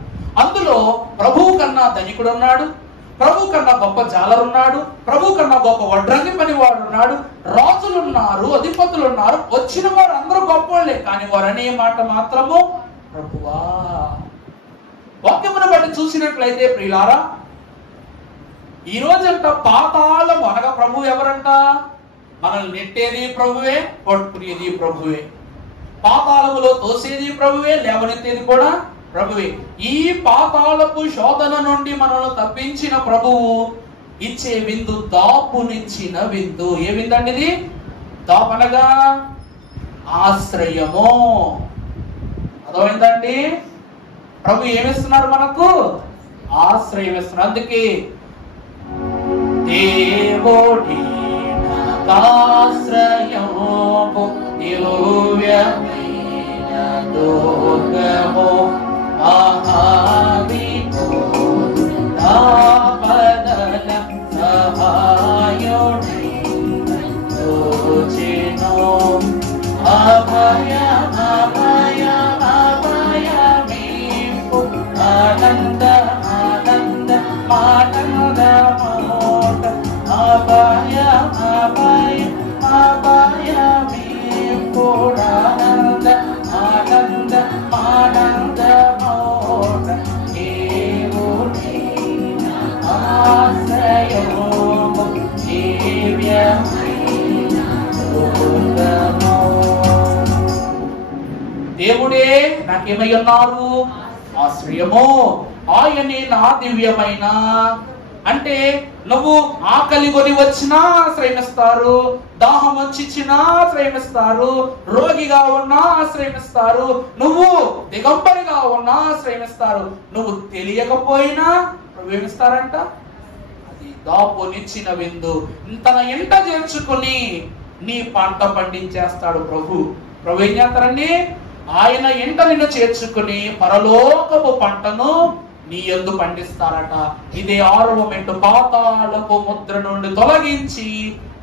అందులో ప్రభువు కన్నా ధనికుడు ఉన్నాడు, ప్రభు కన్నా గొప్ప జాలరున్నాడు, ప్రభు కన్నా గొప్ప వడ్రంగి పనివాడు ఉన్నాడు, రాజులున్నారు, అధిపతులు ఉన్నారు. వచ్చిన వారు అందరూ గొప్పవాళ్లే, కానీ వారు అనే మాట మాత్రము ప్రభువా. వాక్యమును బట్టి ఇక్కడ చూసినట్లయితే ప్రియులారా, ఈ రోజంట పాతాళం అనగా ప్రభు ఎవరంట? మనల్ని నెట్టేది ప్రభువే, పట్టుకునేది ప్రభువే. పాతాళములో తోసేది ప్రభువే, లేవనెత్తేది కూడా ప్రభువే. ఈ పాతాళపు శోధన నుండి మనల్ని తప్పించిన ప్రభువు ఇచ్చే విందు దాపునిచ్చిన విందు. ఏ విందు అండి ఇది? దాపనగా ఆశ్రయము. అర్థమైందండి? ప్రభు ఏమిస్తున్నారు మనకు? ఆశ్రయం ఇస్తున్నారు. అందుకే దేవుడి ఆశ్రయము దివ్యమైన దుర్గము మహావిపద సహాయుడై దోచెను. అభయమీపు ఆనంద ఆనంద ఆనంద మోట అభయమీపు ఆనంద ఆనంద ఆనంద మోట దేవుని ఆశ్రయము దివ్యమైన దుర్గము. దేవుడే నాకేమై ఉన్నారు? ఆశ్రయము. ఆయనే నా దివ్యమైన. అంటే నువ్వు ఆకలి కొని వచ్చినా ఆశ్రయమిస్తారు, దాహం వచ్చిచ్చినా ఆశ్రయమిస్తారు, రోగిగా ఉన్నా ఆశ్రయమిస్తారు, నువ్వు దిగంబరిగా ఉన్నా ఆశ్రయమిస్తారు, నువ్వు తెలియకపోయినా ఏమిస్తారంట? అది దాపునిచ్చిన విందు. తన ఎంట చేర్చుకుని నీ పంట పండించేస్తాడు ప్రభు. ప్రభు ఏం చేస్తారండి? ఆయన ఎంట నిన్ను చేర్చుకుని పరలోకపు పంటను నీ యందు పండిస్తారట. ఇదే 6వ మెట్టు. పాతాళపు ముద్ర నుండి తొలగించి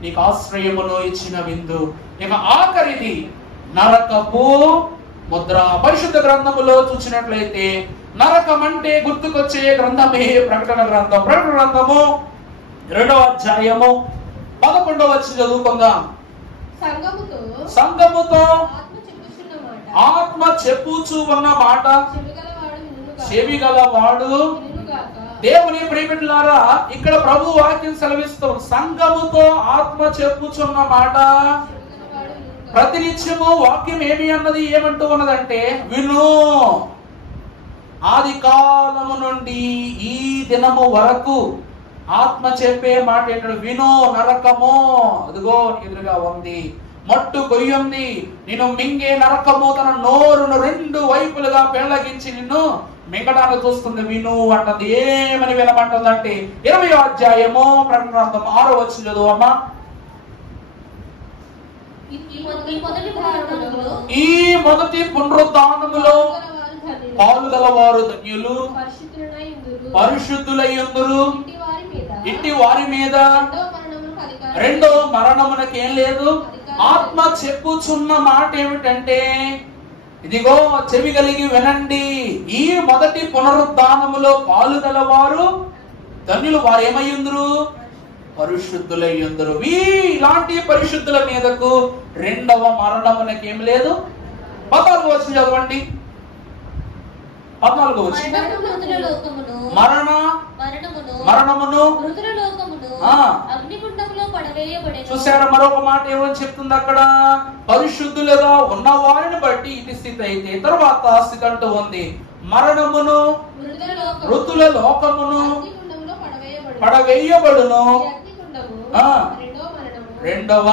నీకు ఆశ్రయమును ఇచ్చిన విందు. ఇక ఆఖరిది నరకపు ముద్ర. పరిశుద్ధ గ్రంథములో చూసినట్లయితే నరకం అంటే గుర్తుకొచ్చే గ్రంథమే ప్రకటన గ్రంథం. ప్రకటన గ్రంథము 2వ అధ్యాయము 11వ వచనం చదువుకుందాం. సంఘముతో ఆత్మ చెప్పుచూ ఉన్న మాట చెవిగలవాడు. దేవుని ప్రియబిడ్డలారా, ఇక్కడ ప్రభు వాక్యం సెలవిస్తూ సంఘముతో ఆత్మ చెప్పుచున్న మాట. ప్రతినిత్యము వాక్యం ఏమి అన్నది? ఏమంటూ ఉన్నదంటే విను. ఆది కాలము నుండి ఈ దినము వరకు ఆత్మ చెప్పే మాట ఏంటంటే విను. నరకము అదిగో ఎదురుగా ఉంది, మట్టు కొయ్యుంది, నిన్ను మింగే నరకము తన నోరును 2 వైపులుగా పెళ్లగించి నిన్ను మింగడానికి చూస్తుంది. విను అంటుంది. ఏమని వినమంటుందంటే 20వ అధ్యాయము ప్రకటన గ్రంథం 6వ వచనం చదువమ్మా. ఈ మొదటి పునరుద్ధానములో పాలుగల వారు ధన్యులు, పరిశుద్ధులయ్యుందురు. ఇంటి వారి మీద రెండో మరణమునకేం లేదు. ఆత్మ చెప్పుచున్న మాట ఏమిటంటే ఇదిగో చెవి కలిగి వినండి. ఈ మొదటి పునరుద్ధానములో పాలుగల వారు ధన్యులు. వారు ఏమయ్యుందురు? పరిశుద్ధులయ్యుందురు. ఇలాంటి పరిశుద్ధుల మీదకు రెండవ మరణమునకేం లేదు. 14వ వచనం చదవండి. 14వ వచనం. మరణమును చూసారా? మరొక మాట ఏమని చెప్తుంది అక్కడ? పరిశుద్ధులుగా ఉన్న వారిని బట్టి ఇది స్థితి అయితే తర్వాత స్థితి అంటూ ఉంది. మరణమును మృతుల లోకమును పడవేయబడును. రెండవ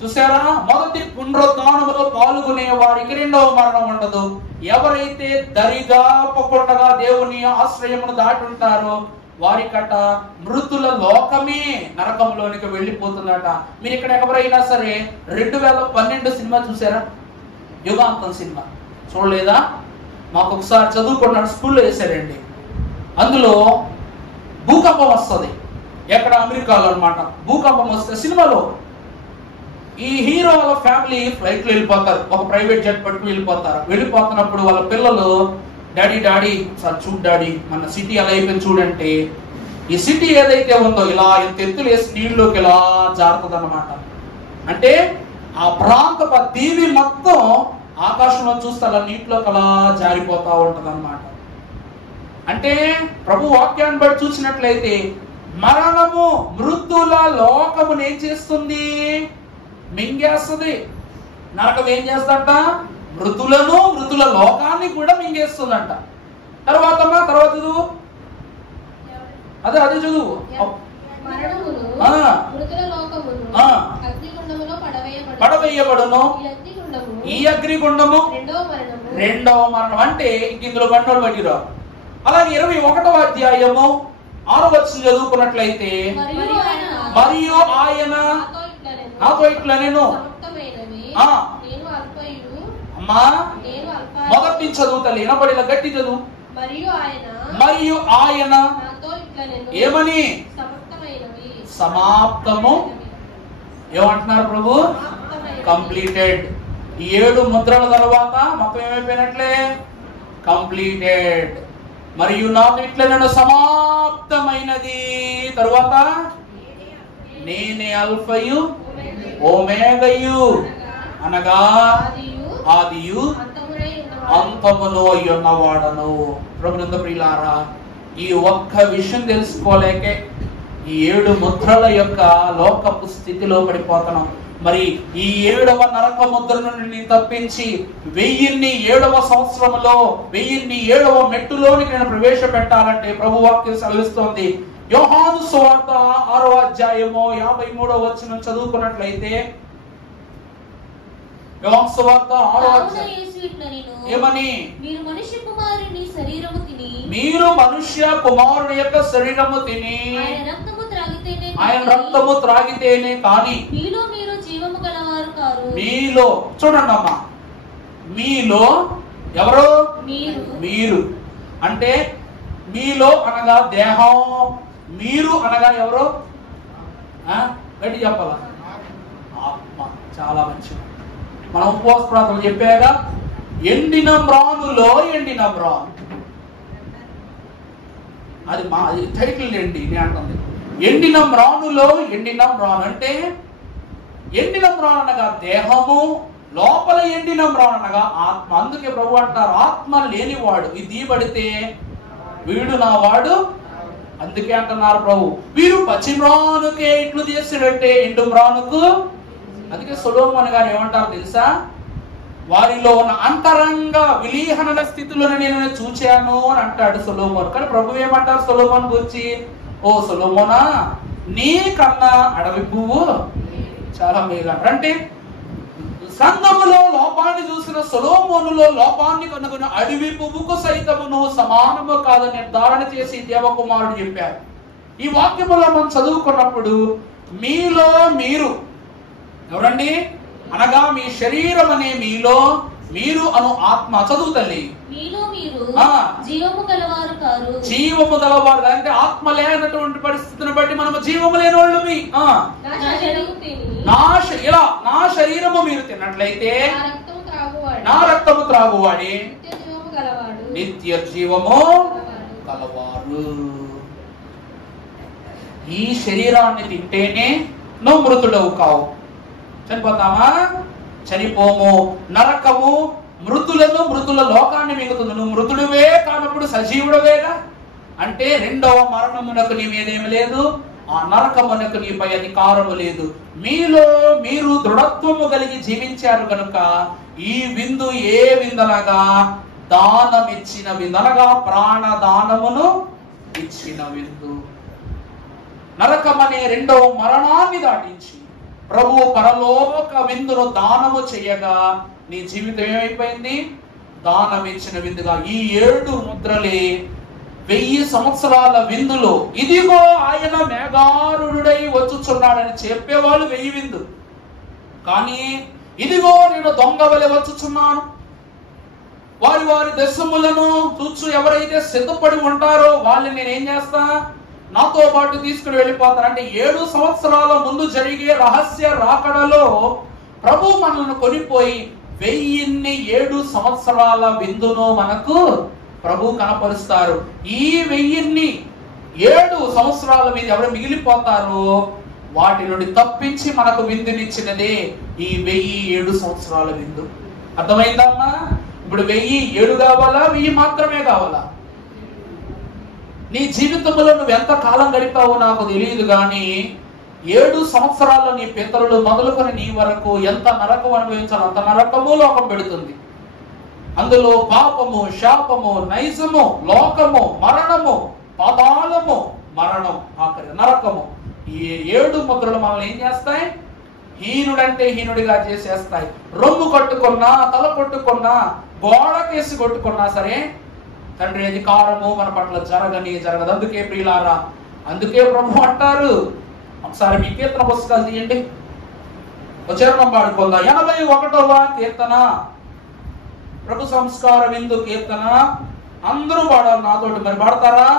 చూసారా? మొదటి పునరుద్ధానములో పాల్గొనే వారికి రెండవ మరణం ఉండదు. ఎవరైతే దరిదాపకుండా దేవుని ఆశ్రయమును దాటి ఉంటారో వారికట మృతుల లోకమే నరకంలోనికి వెళ్ళిపోతుందట. మీరు ఇక్కడ ఎవరైనా సరే 2012 సినిమా చూసారా? యుగాంతం సినిమా చూడలేదా? మాకు ఒకసారి చదువుకున్నాడు, స్కూల్లో వేసారండి. అందులో భూకంపం వస్తుంది. ఎక్కడ? అమెరికాలో అన్నమాట. భూకంపం వస్తే సినిమాలో ఈ హీరో వాళ్ళ ఫ్యామిలీ ఫ్లైట్ లో వెళ్ళిపోతారు, ఒక ప్రైవేట్ జెట్ పట్టుకుని వెళ్ళిపోతారు. వెళ్ళిపోతున్నప్పుడు వాళ్ళ పిల్లలు డాడీ సార్ చూడు డాడీ మన సిటీ ఎలా అయిపోయింది చూడంటే, ఈ సిటీ ఏదైతే ఉందో ఇలా ఎత్తులు వేసి నీళ్ళలోకి ఇలా జారుతుంది అన్నమాట. అంటే ఆ ప్రాంత దీవి మొత్తం ఆకాశంలో చూస్తే అలా నీటిలోకి అలా జారిపోతా ఉంటది అన్నమాట. అంటే ప్రభు వాక్యాన్ని బట్టి చూసినట్లయితే మరణము మృతుల లోకమును ఏం చేస్తుంది? మింగేస్తుంది. నరకం ఏం చేస్తుందంట? మృతులను మృతుల లోకాన్ని కూడా మింగేస్తుందంట. తర్వాత చదువు, అదే చదువు. పడవేయబడును ఈ అగ్నిగుండము రెండవ మరణం. అంటే ఇందులో బండలు పట్టిరా. అలాగే 21వ అధ్యాయము 6వ వచనం చదువుకున్నట్లయితే, మరియు ఆయన నాతో ఇట్లా నేను అమ్మా మొదటి చదువుతలే వినబడిన గట్టి చదువు. మరియు ఆయన ఏమని? సమాప్తము. ఏమంటున్నారు ప్రభు? కంప్లీటెడ్. ఈ 7 ముద్రల తర్వాత మొత్తం ఏమైపోయినట్లే? కంప్లీటెడ్. మరియు నాతో ఇట్లా నేను సమాప్తమైనది. తరువాత నేనే అల్ఫయు ఓమేగయు, అనగా ఆదియు అంతమును అయ్యున్నవాడను. ప్రభునందు ప్రియులారా, ఈ ఒక్క విషయం తెలుసుకోలేకే ఈ 7 ముద్రల యొక్క లోకపు స్థితిలో పడిపోతున్నాం. మరి ఈ 7వ నరక ముద్ర నుండి తప్పించి 1007వ సంవత్సరంలో 1007వ మెట్టులోనికి నేను ప్రవేశపెట్టాలంటే ప్రభు వాక్యం సెలవిస్తోంది. యోహాను సువార్త 6వ అధ్యాయము 53వ వచనం చదువుకున్నట్లయితే, యోహాను సువార్త 6వ అధ్యాయం ఏమని? మీరు మనుష్య కుమారుని యొక్క శరీరము తిని ఆయన రక్తము త్రాగితేనే కానీ మీలో చూడండి అమ్మా, మీలో ఎవరు? మీరు అంటే మీలో అనగా దేహం, మీరు అనగా ఎవరు? గట్టి చెప్పాలా? ఆత్మ. చాలా మంచిది. మనం ఉపవాస ప్రార్థనలు చెప్పాగా, ఎండిన మ్రానులో ఎండిన మ్రాను. అది టైటిల్ ఏంటి నేను అంటుంది. ఎండిన మ్రానులో ఎండిన మ్రాను అంటే ఎండిన మ్రాను అనగా దేహము, లోపల ఎండిన మ్రాను అనగా ఆత్మ. అందుకే ప్రభు అంటారు, ఆత్మ లేనివాడు ఇది పడితే వీడు నా వాడు. అందుకే అంటున్నారు ప్రభు, వీరు పచ్చి మ్రానుకే ఇట్లు చేసినట్టే ఎండు మ్రానుకు. అందుకే సొలొమోను గారు ఏమంటారు తెలుసా? వారిలో ఉన్న అంతరంగ విలీహన స్థితిలోనే నేను చూచాను అని అంటాడు సొలొమోను. కానీ ప్రభు ఏమంటారు సొలొమోను గురించి? ఓ సొలొమోనా, నీ కన్నా అడవి పువ్వు చాలా మేలు. అంటే సంఘములో లోపాన్ని చూసిన సొలొమోనులో లోపాన్ని కనుగొని అడవి పువ్వుకు సైతమును సమానము కాదని నిర్ధారణ చేసి దేవకుమారుడు చెప్పారు. ఈ వాక్యములో మనం చదువుకున్నప్పుడు మీలో మీరు ఎవరండి? అనగా మీ శరీరం అనే మీలో మీరు అను ఆత్మ. చదువు తల్లి. జీవము గలవారు అంటే ఆత్మ లేనటువంటి పరిస్థితిని బట్టి మనము జీవము లేని వాళ్ళు. నా శరీరము మీరు తిన్నట్లయితే నా రక్తము త్రాగువాడి నిత్య జీవము కలవారు. ఈ శరీరాన్ని తింటేనే నువ్వు మృతుడవు కావు. చనిపోతామా? చనిపోము. నరకము మృతులను మృతుల లోకాన్ని మిగుతుంది. నువ్వు మృతుడివే కానప్పుడు సజీవుడవేగా. అంటే రెండవ మరణమునకు నీ మీదేమి లేదు, ఆ నరకమునకు నీపై అధికారము లేదు. మీలో మీరు దృఢత్వము కలిగి జీవించారు కనుక ఈ విందు ఏ విందనగా దానమిచ్చిన విందనగా ప్రాణదానమును ఇచ్చిన విందు. నరకమనే రెండవ మరణాన్ని దాటించి ప్రభు పరలోక విందును దానము చేయగా నీ జీవితం ఏమైపోయింది? దానం ఇచ్చిన విందుగా. ఈ 7 ముద్రలే 1000 సంవత్సరాల విందులో ఇదిగో ఆయన మేఘారుడై వచ్చుచున్నాడని చెప్పేవాళ్ళు 1000 విందు. కానీ ఇదిగో నేను దొంగ వలె వచ్చుచున్నాను. వారి వారి దశములను చూచు ఎవరైతే సిద్ధపడి ఉంటారో వాళ్ళని నేనేం చేస్తా? నాతో పాటు తీసుకుని వెళ్ళిపోతారు. అంటే 7 సంవత్సరాల ముందు జరిగే రహస్య రాకడలో ప్రభు మనల్ని కొనిపోయి 1007 సంవత్సరాల విందును మనకు ప్రభు కనపరుస్తారు. ఈ 1007 సంవత్సరాల మీద ఎవరు మిగిలిపోతారో వాటి నుండి తప్పించి మనకు విందునిచ్చినదే ఈ 1007 సంవత్సరాల విందు. అర్థమైందమ్మా? ఇప్పుడు 1007 కావాలా, 1000 మాత్రమే కావాలా? నీ జీవితంలో నువ్వు ఎంత కాలం గడిపావో నాకు తెలియదు, కానీ 7 సంవత్సరాల్లో నీ పితరులు మొదలుకొని నీ వరకు ఎంత నరకం అనుభవించాలో అంత నరకము లోకం పెడుతుంది. అందులో పాపము, శాపము, నైజము, లోకము, మరణము, పాతాళము, మరణం, ఆఖరి నరకము, ఈ 7 ముద్రలు మనల్ని ఏం చేస్తాయి? హీనుడంటే హీనుడిగా చేసేస్తాయి. రొమ్ము కొట్టుకున్నా, తల కొట్టుకున్నా, గోడకేసి కొట్టుకున్నా సరే తండ్రి అధికారము మన పట్ల జరగదు. అందుకే ప్రియులారా, అందుకే ప్రభు అంటారు, ఒకసారి మీ కీర్తన పుస్తకాలు తీయండి, చరణం పాడుకుందాం. 81వ కీర్తన, ప్రభు సంస్కార విందు కీర్తన. అందరూ పాడాలి నాతోటి, మరి పాడతారా?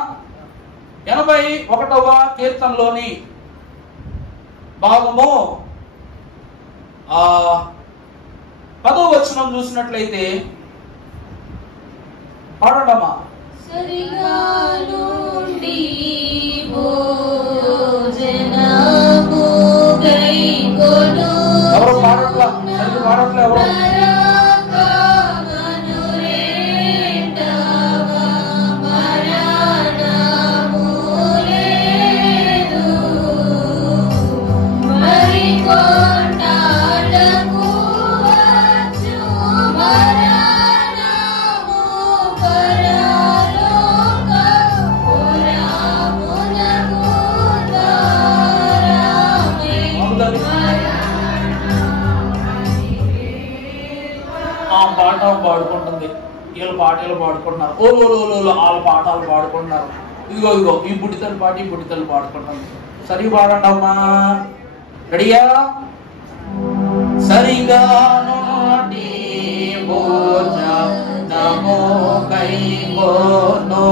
81వ కీర్తనలోని భాగము 10వ వచనం చూసినట్లయితే పాడడమా? సరిగా నుండి భోజనము గైకొను. ఎవరు పాడట్లా? సరిగ్గా పాడట్లే ఎవరు? పాట పాడుకుంటుంది, వీళ్ళ పాటలు పాడుకుంటున్నారు, వాళ్ళ పాఠాలు పాడుకుంటున్నారు. ఇదిగో ఈ బుడితలు పాట, ఈ బుడితలు పాడుకుంటుంది. సరి పాడండి అమ్మా, రెడీయా? సరిగా భోజనము కైకొను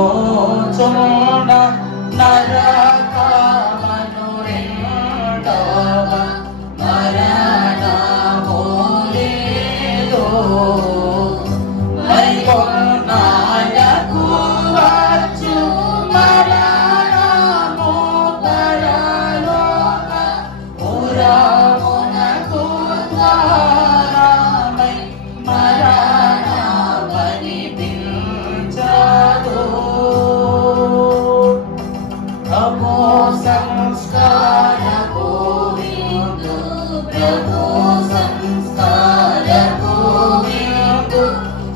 చున్న నరకమను రెండవ మరణము లేదు. మరికొన్నాళ్ళకు వచ్చు మరణము పరలోక పురమునకు ద్వారమై మరణమనిపించదు. ప్రభు సంస్కారపు విందు, ప్రభు సంస్కారపు విందు,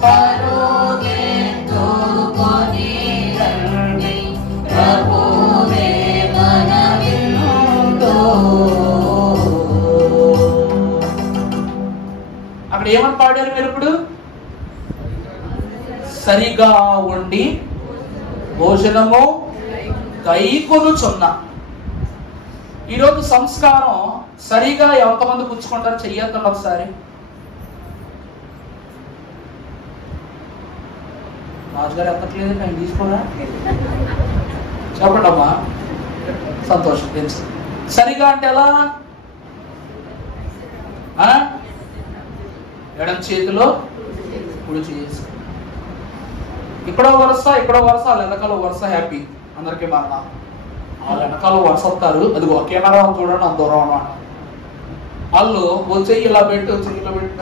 పరుగెత్తుకొని రండి, ప్రభువే మన విందు. అక్కడ ఏమని పాడారు మీరు ఇప్పుడు? సరిగా ఉండి భోజనము కైకొనుచున్న. ఈరోజు సంస్కారం సరిగా ఎంతమంది పుచ్చుకుంటారు? చెయ్యొద్దండి ఒకసారి. రాజుగారు ఎత్తట్లేదు, నేను తీసుకోరా? చెప్పండి అమ్మా, సంతోషం. తెలుసు సరిగా అంటే ఎలా? ఎడం చేతిలో కుడి చేసి, ఇక్కడో వరుస వాళ్ళ వెనకాల వరుస. హ్యాపీ అందరికీ మరణ. వాళ్ళ వెనకాల వరుస వస్తారు. అదిగో కెమెరా చూడండి, అంత దూరం అన్నమాట. వాళ్ళు ఓ చెయ్యి ఇలా పెట్టి, ఓ చెయ్యి ఇలా పెట్టి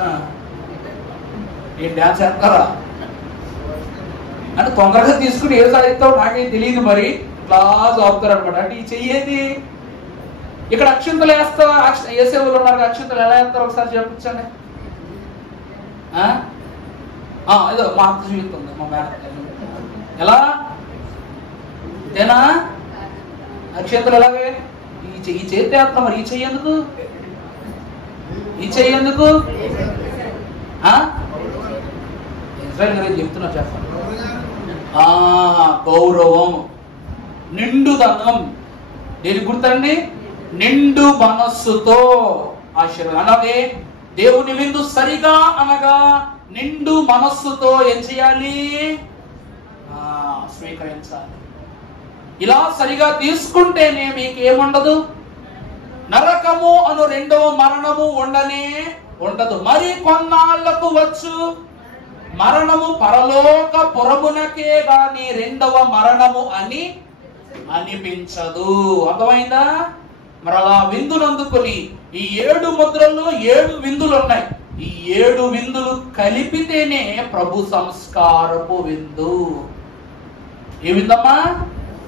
ఏం డ్యాన్స్ వేస్తారా అంటే తొందరగా తీసుకుని ఏ సాధిస్తావు నాకేం తెలియదు, మరి ఇట్లా చదువుతారు అనమాట. అంటే ఈ చెయ్యేది ఇక్కడ అక్షింతలు వేస్తా, వేసేవాళ్ళు ఉన్నారు. అక్షింతలు ఎలా వేస్తారు ఒకసారి చెప్పించండి. ఏదో మా అత్త చూపిస్తుంది, మా మేడం ఎలా ఏనా అక్షింతలు ఎలాగే ఈ చేతి వేస్తాం. మరి ఈ చెయ్యేందుకు, ఈ చెయ్యేందుకు చెప్తున్నా, చెప్పండి. గౌరవం, నిండుదనం. దేని గుర్తండి? నిండు మనస్సుతో ఆశీర్వాదం. అలాగే దేవుని విందు సరిగా అనగా నిండు మనస్సుతో ఏం చేయాలి? స్వీకరించాలి. ఇలా సరిగా తీసుకుంటేనే మీకేముండదు? నరకము అను రెండవ మరణము ఉండదు. మరి కొన్నాళ్లకు వచ్చు మరణము పరలోక పురమునకే గాని రెండవ మరణము అని అనిపించదు. అర్థమైందా? మరి అలా విందులందుకుని ఈ 7 ముద్రల్లో 7 విందులు ఉన్నాయి. ఈ 7 విందులు కలిపితేనే ప్రభు సంస్కారపు విందు. ఏ విందమ్మా?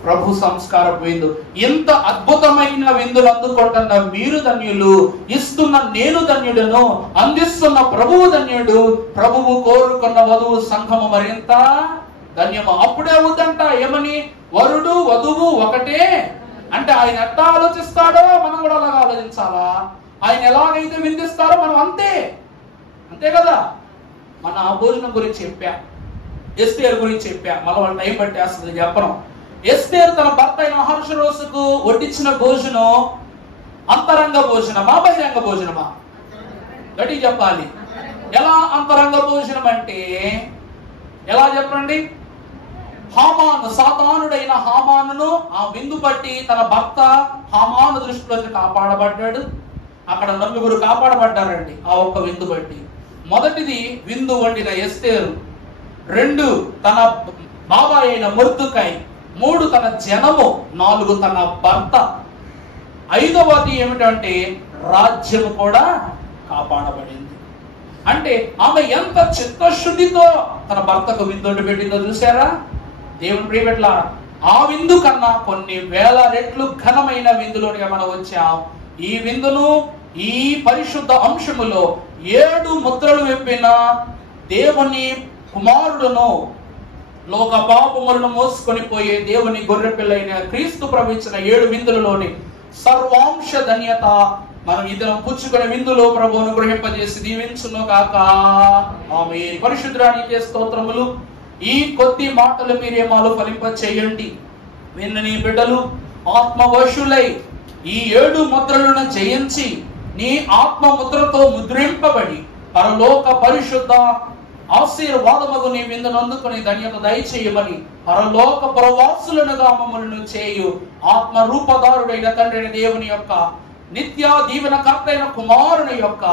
ప్రభు సంస్కారపు విందు. ఇంత అద్భుతమైన విందులు అందుకుంటున్న మీరు ధన్యులు, ఇస్తున్న నేను ధన్యుడను, అందిస్తున్న ప్రభువు ధన్యుడు, ప్రభువు కోరుకున్న వధువు సంఘము మరింత ధన్యము. అప్పుడే అవుదంట ఏమని, వరుడు వధువు ఒకటే అంటే ఆయన ఎట్లా ఆలోచిస్తాడో మనం కూడా అలాగా ఆలోచించాలా. ఆయన ఎలాగైతే విందిస్తారో మనం అంతే కదా. మన ఆ భోజనం గురించి చెప్పా, ఎస్తేరు గురించి చెప్పా, మళ్ళీ వాళ్ళ టైం పట్టేస్తుంది చెప్పను. ఎస్తేరు తన భర్త అయిన అహష్వేరోషుకు వడ్డించిన భోజనం అంతరంగ భోజనమా బహిరంగ భోజనమా? గట్టి చెప్పాలి. ఎలా అంతరంగ భోజనం అంటే ఎలా చెప్పండి? హామాను, సాతానుడైన హామానును ఆ విందు బట్టి తన భర్త హామాను దృష్టిలోకి కాపాడబడ్డాడు. అక్కడ 9 కాపాడబడ్డారండి ఆ ఒక్క విందు బట్టి. మొదటిది విందు వండిన ఎస్తేరు, 2 తన బాబాయ్ అయిన మొర్దెకై, 3 తన జనము, 4 తన భర్త, 5వది ఏమిటంటే రాజ్యము కూడా కాపాడబడింది. అంటే ఆమె ఎంత చిత్తశుద్ధితో తన భర్తకు విందు పెట్టిందో చూసారా దేవుని ప్రియబిడ్డల. ఆ విందు కన్నా కొన్ని వేల రెట్లు ఘనమైన విందులోనిగా మనం వచ్చాం. ఈ విందును, ఈ పరిశుద్ధ అంశములో 7 ముద్రలు విప్పిన దేవుని కుమారుడును, లోక పాపములను మోసుకొని పోయే దేవుని గొర్రెపిల్లైన క్రీస్తు ప్రవచించిన 7 విందులలోని సర్వాంశ ధన్యత మనం ఇద్దరం పుచ్చుకునే విందులో ప్రభువును గ్రహింపజేసి దీవించును గాక. ఆమేన్. పరిశుద్ధురానికే స్తోత్రములు. ఈ కొద్ది మాటలు మీరేమాలు ఫలింప చేయండి. విన్నని బిడ్డలు ఆత్మవశులై ఈ 7 ముద్రలను జయించి నీ ఆత్మ ముద్రతో ముద్రింపబడి పరలోక పరిశుద్ధ ఆశీర్వాదముగు నీ విందును అందుకుని ధన్యత దయచేయమని పరలోక ప్రవాసులనుగా మమ్మల్ని చేయు ఆత్మ రూపదారుడైన తండ్రి దేవుని యొక్క నిత్య దీవెనకర్త అయిన కుమారుని యొక్క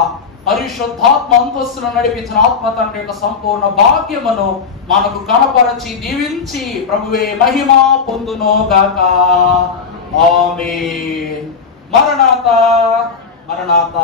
పరిశుద్ధాత్మ అంతస్తులను నడిపించిన ఆత్మ తండ్రి యొక్క సంపూర్ణ భాగ్యమును మనకు కనపరచి దీవించి ప్రభువే మహిమ పొందును గాక. ఆమేన్. మరణాత మరణాత.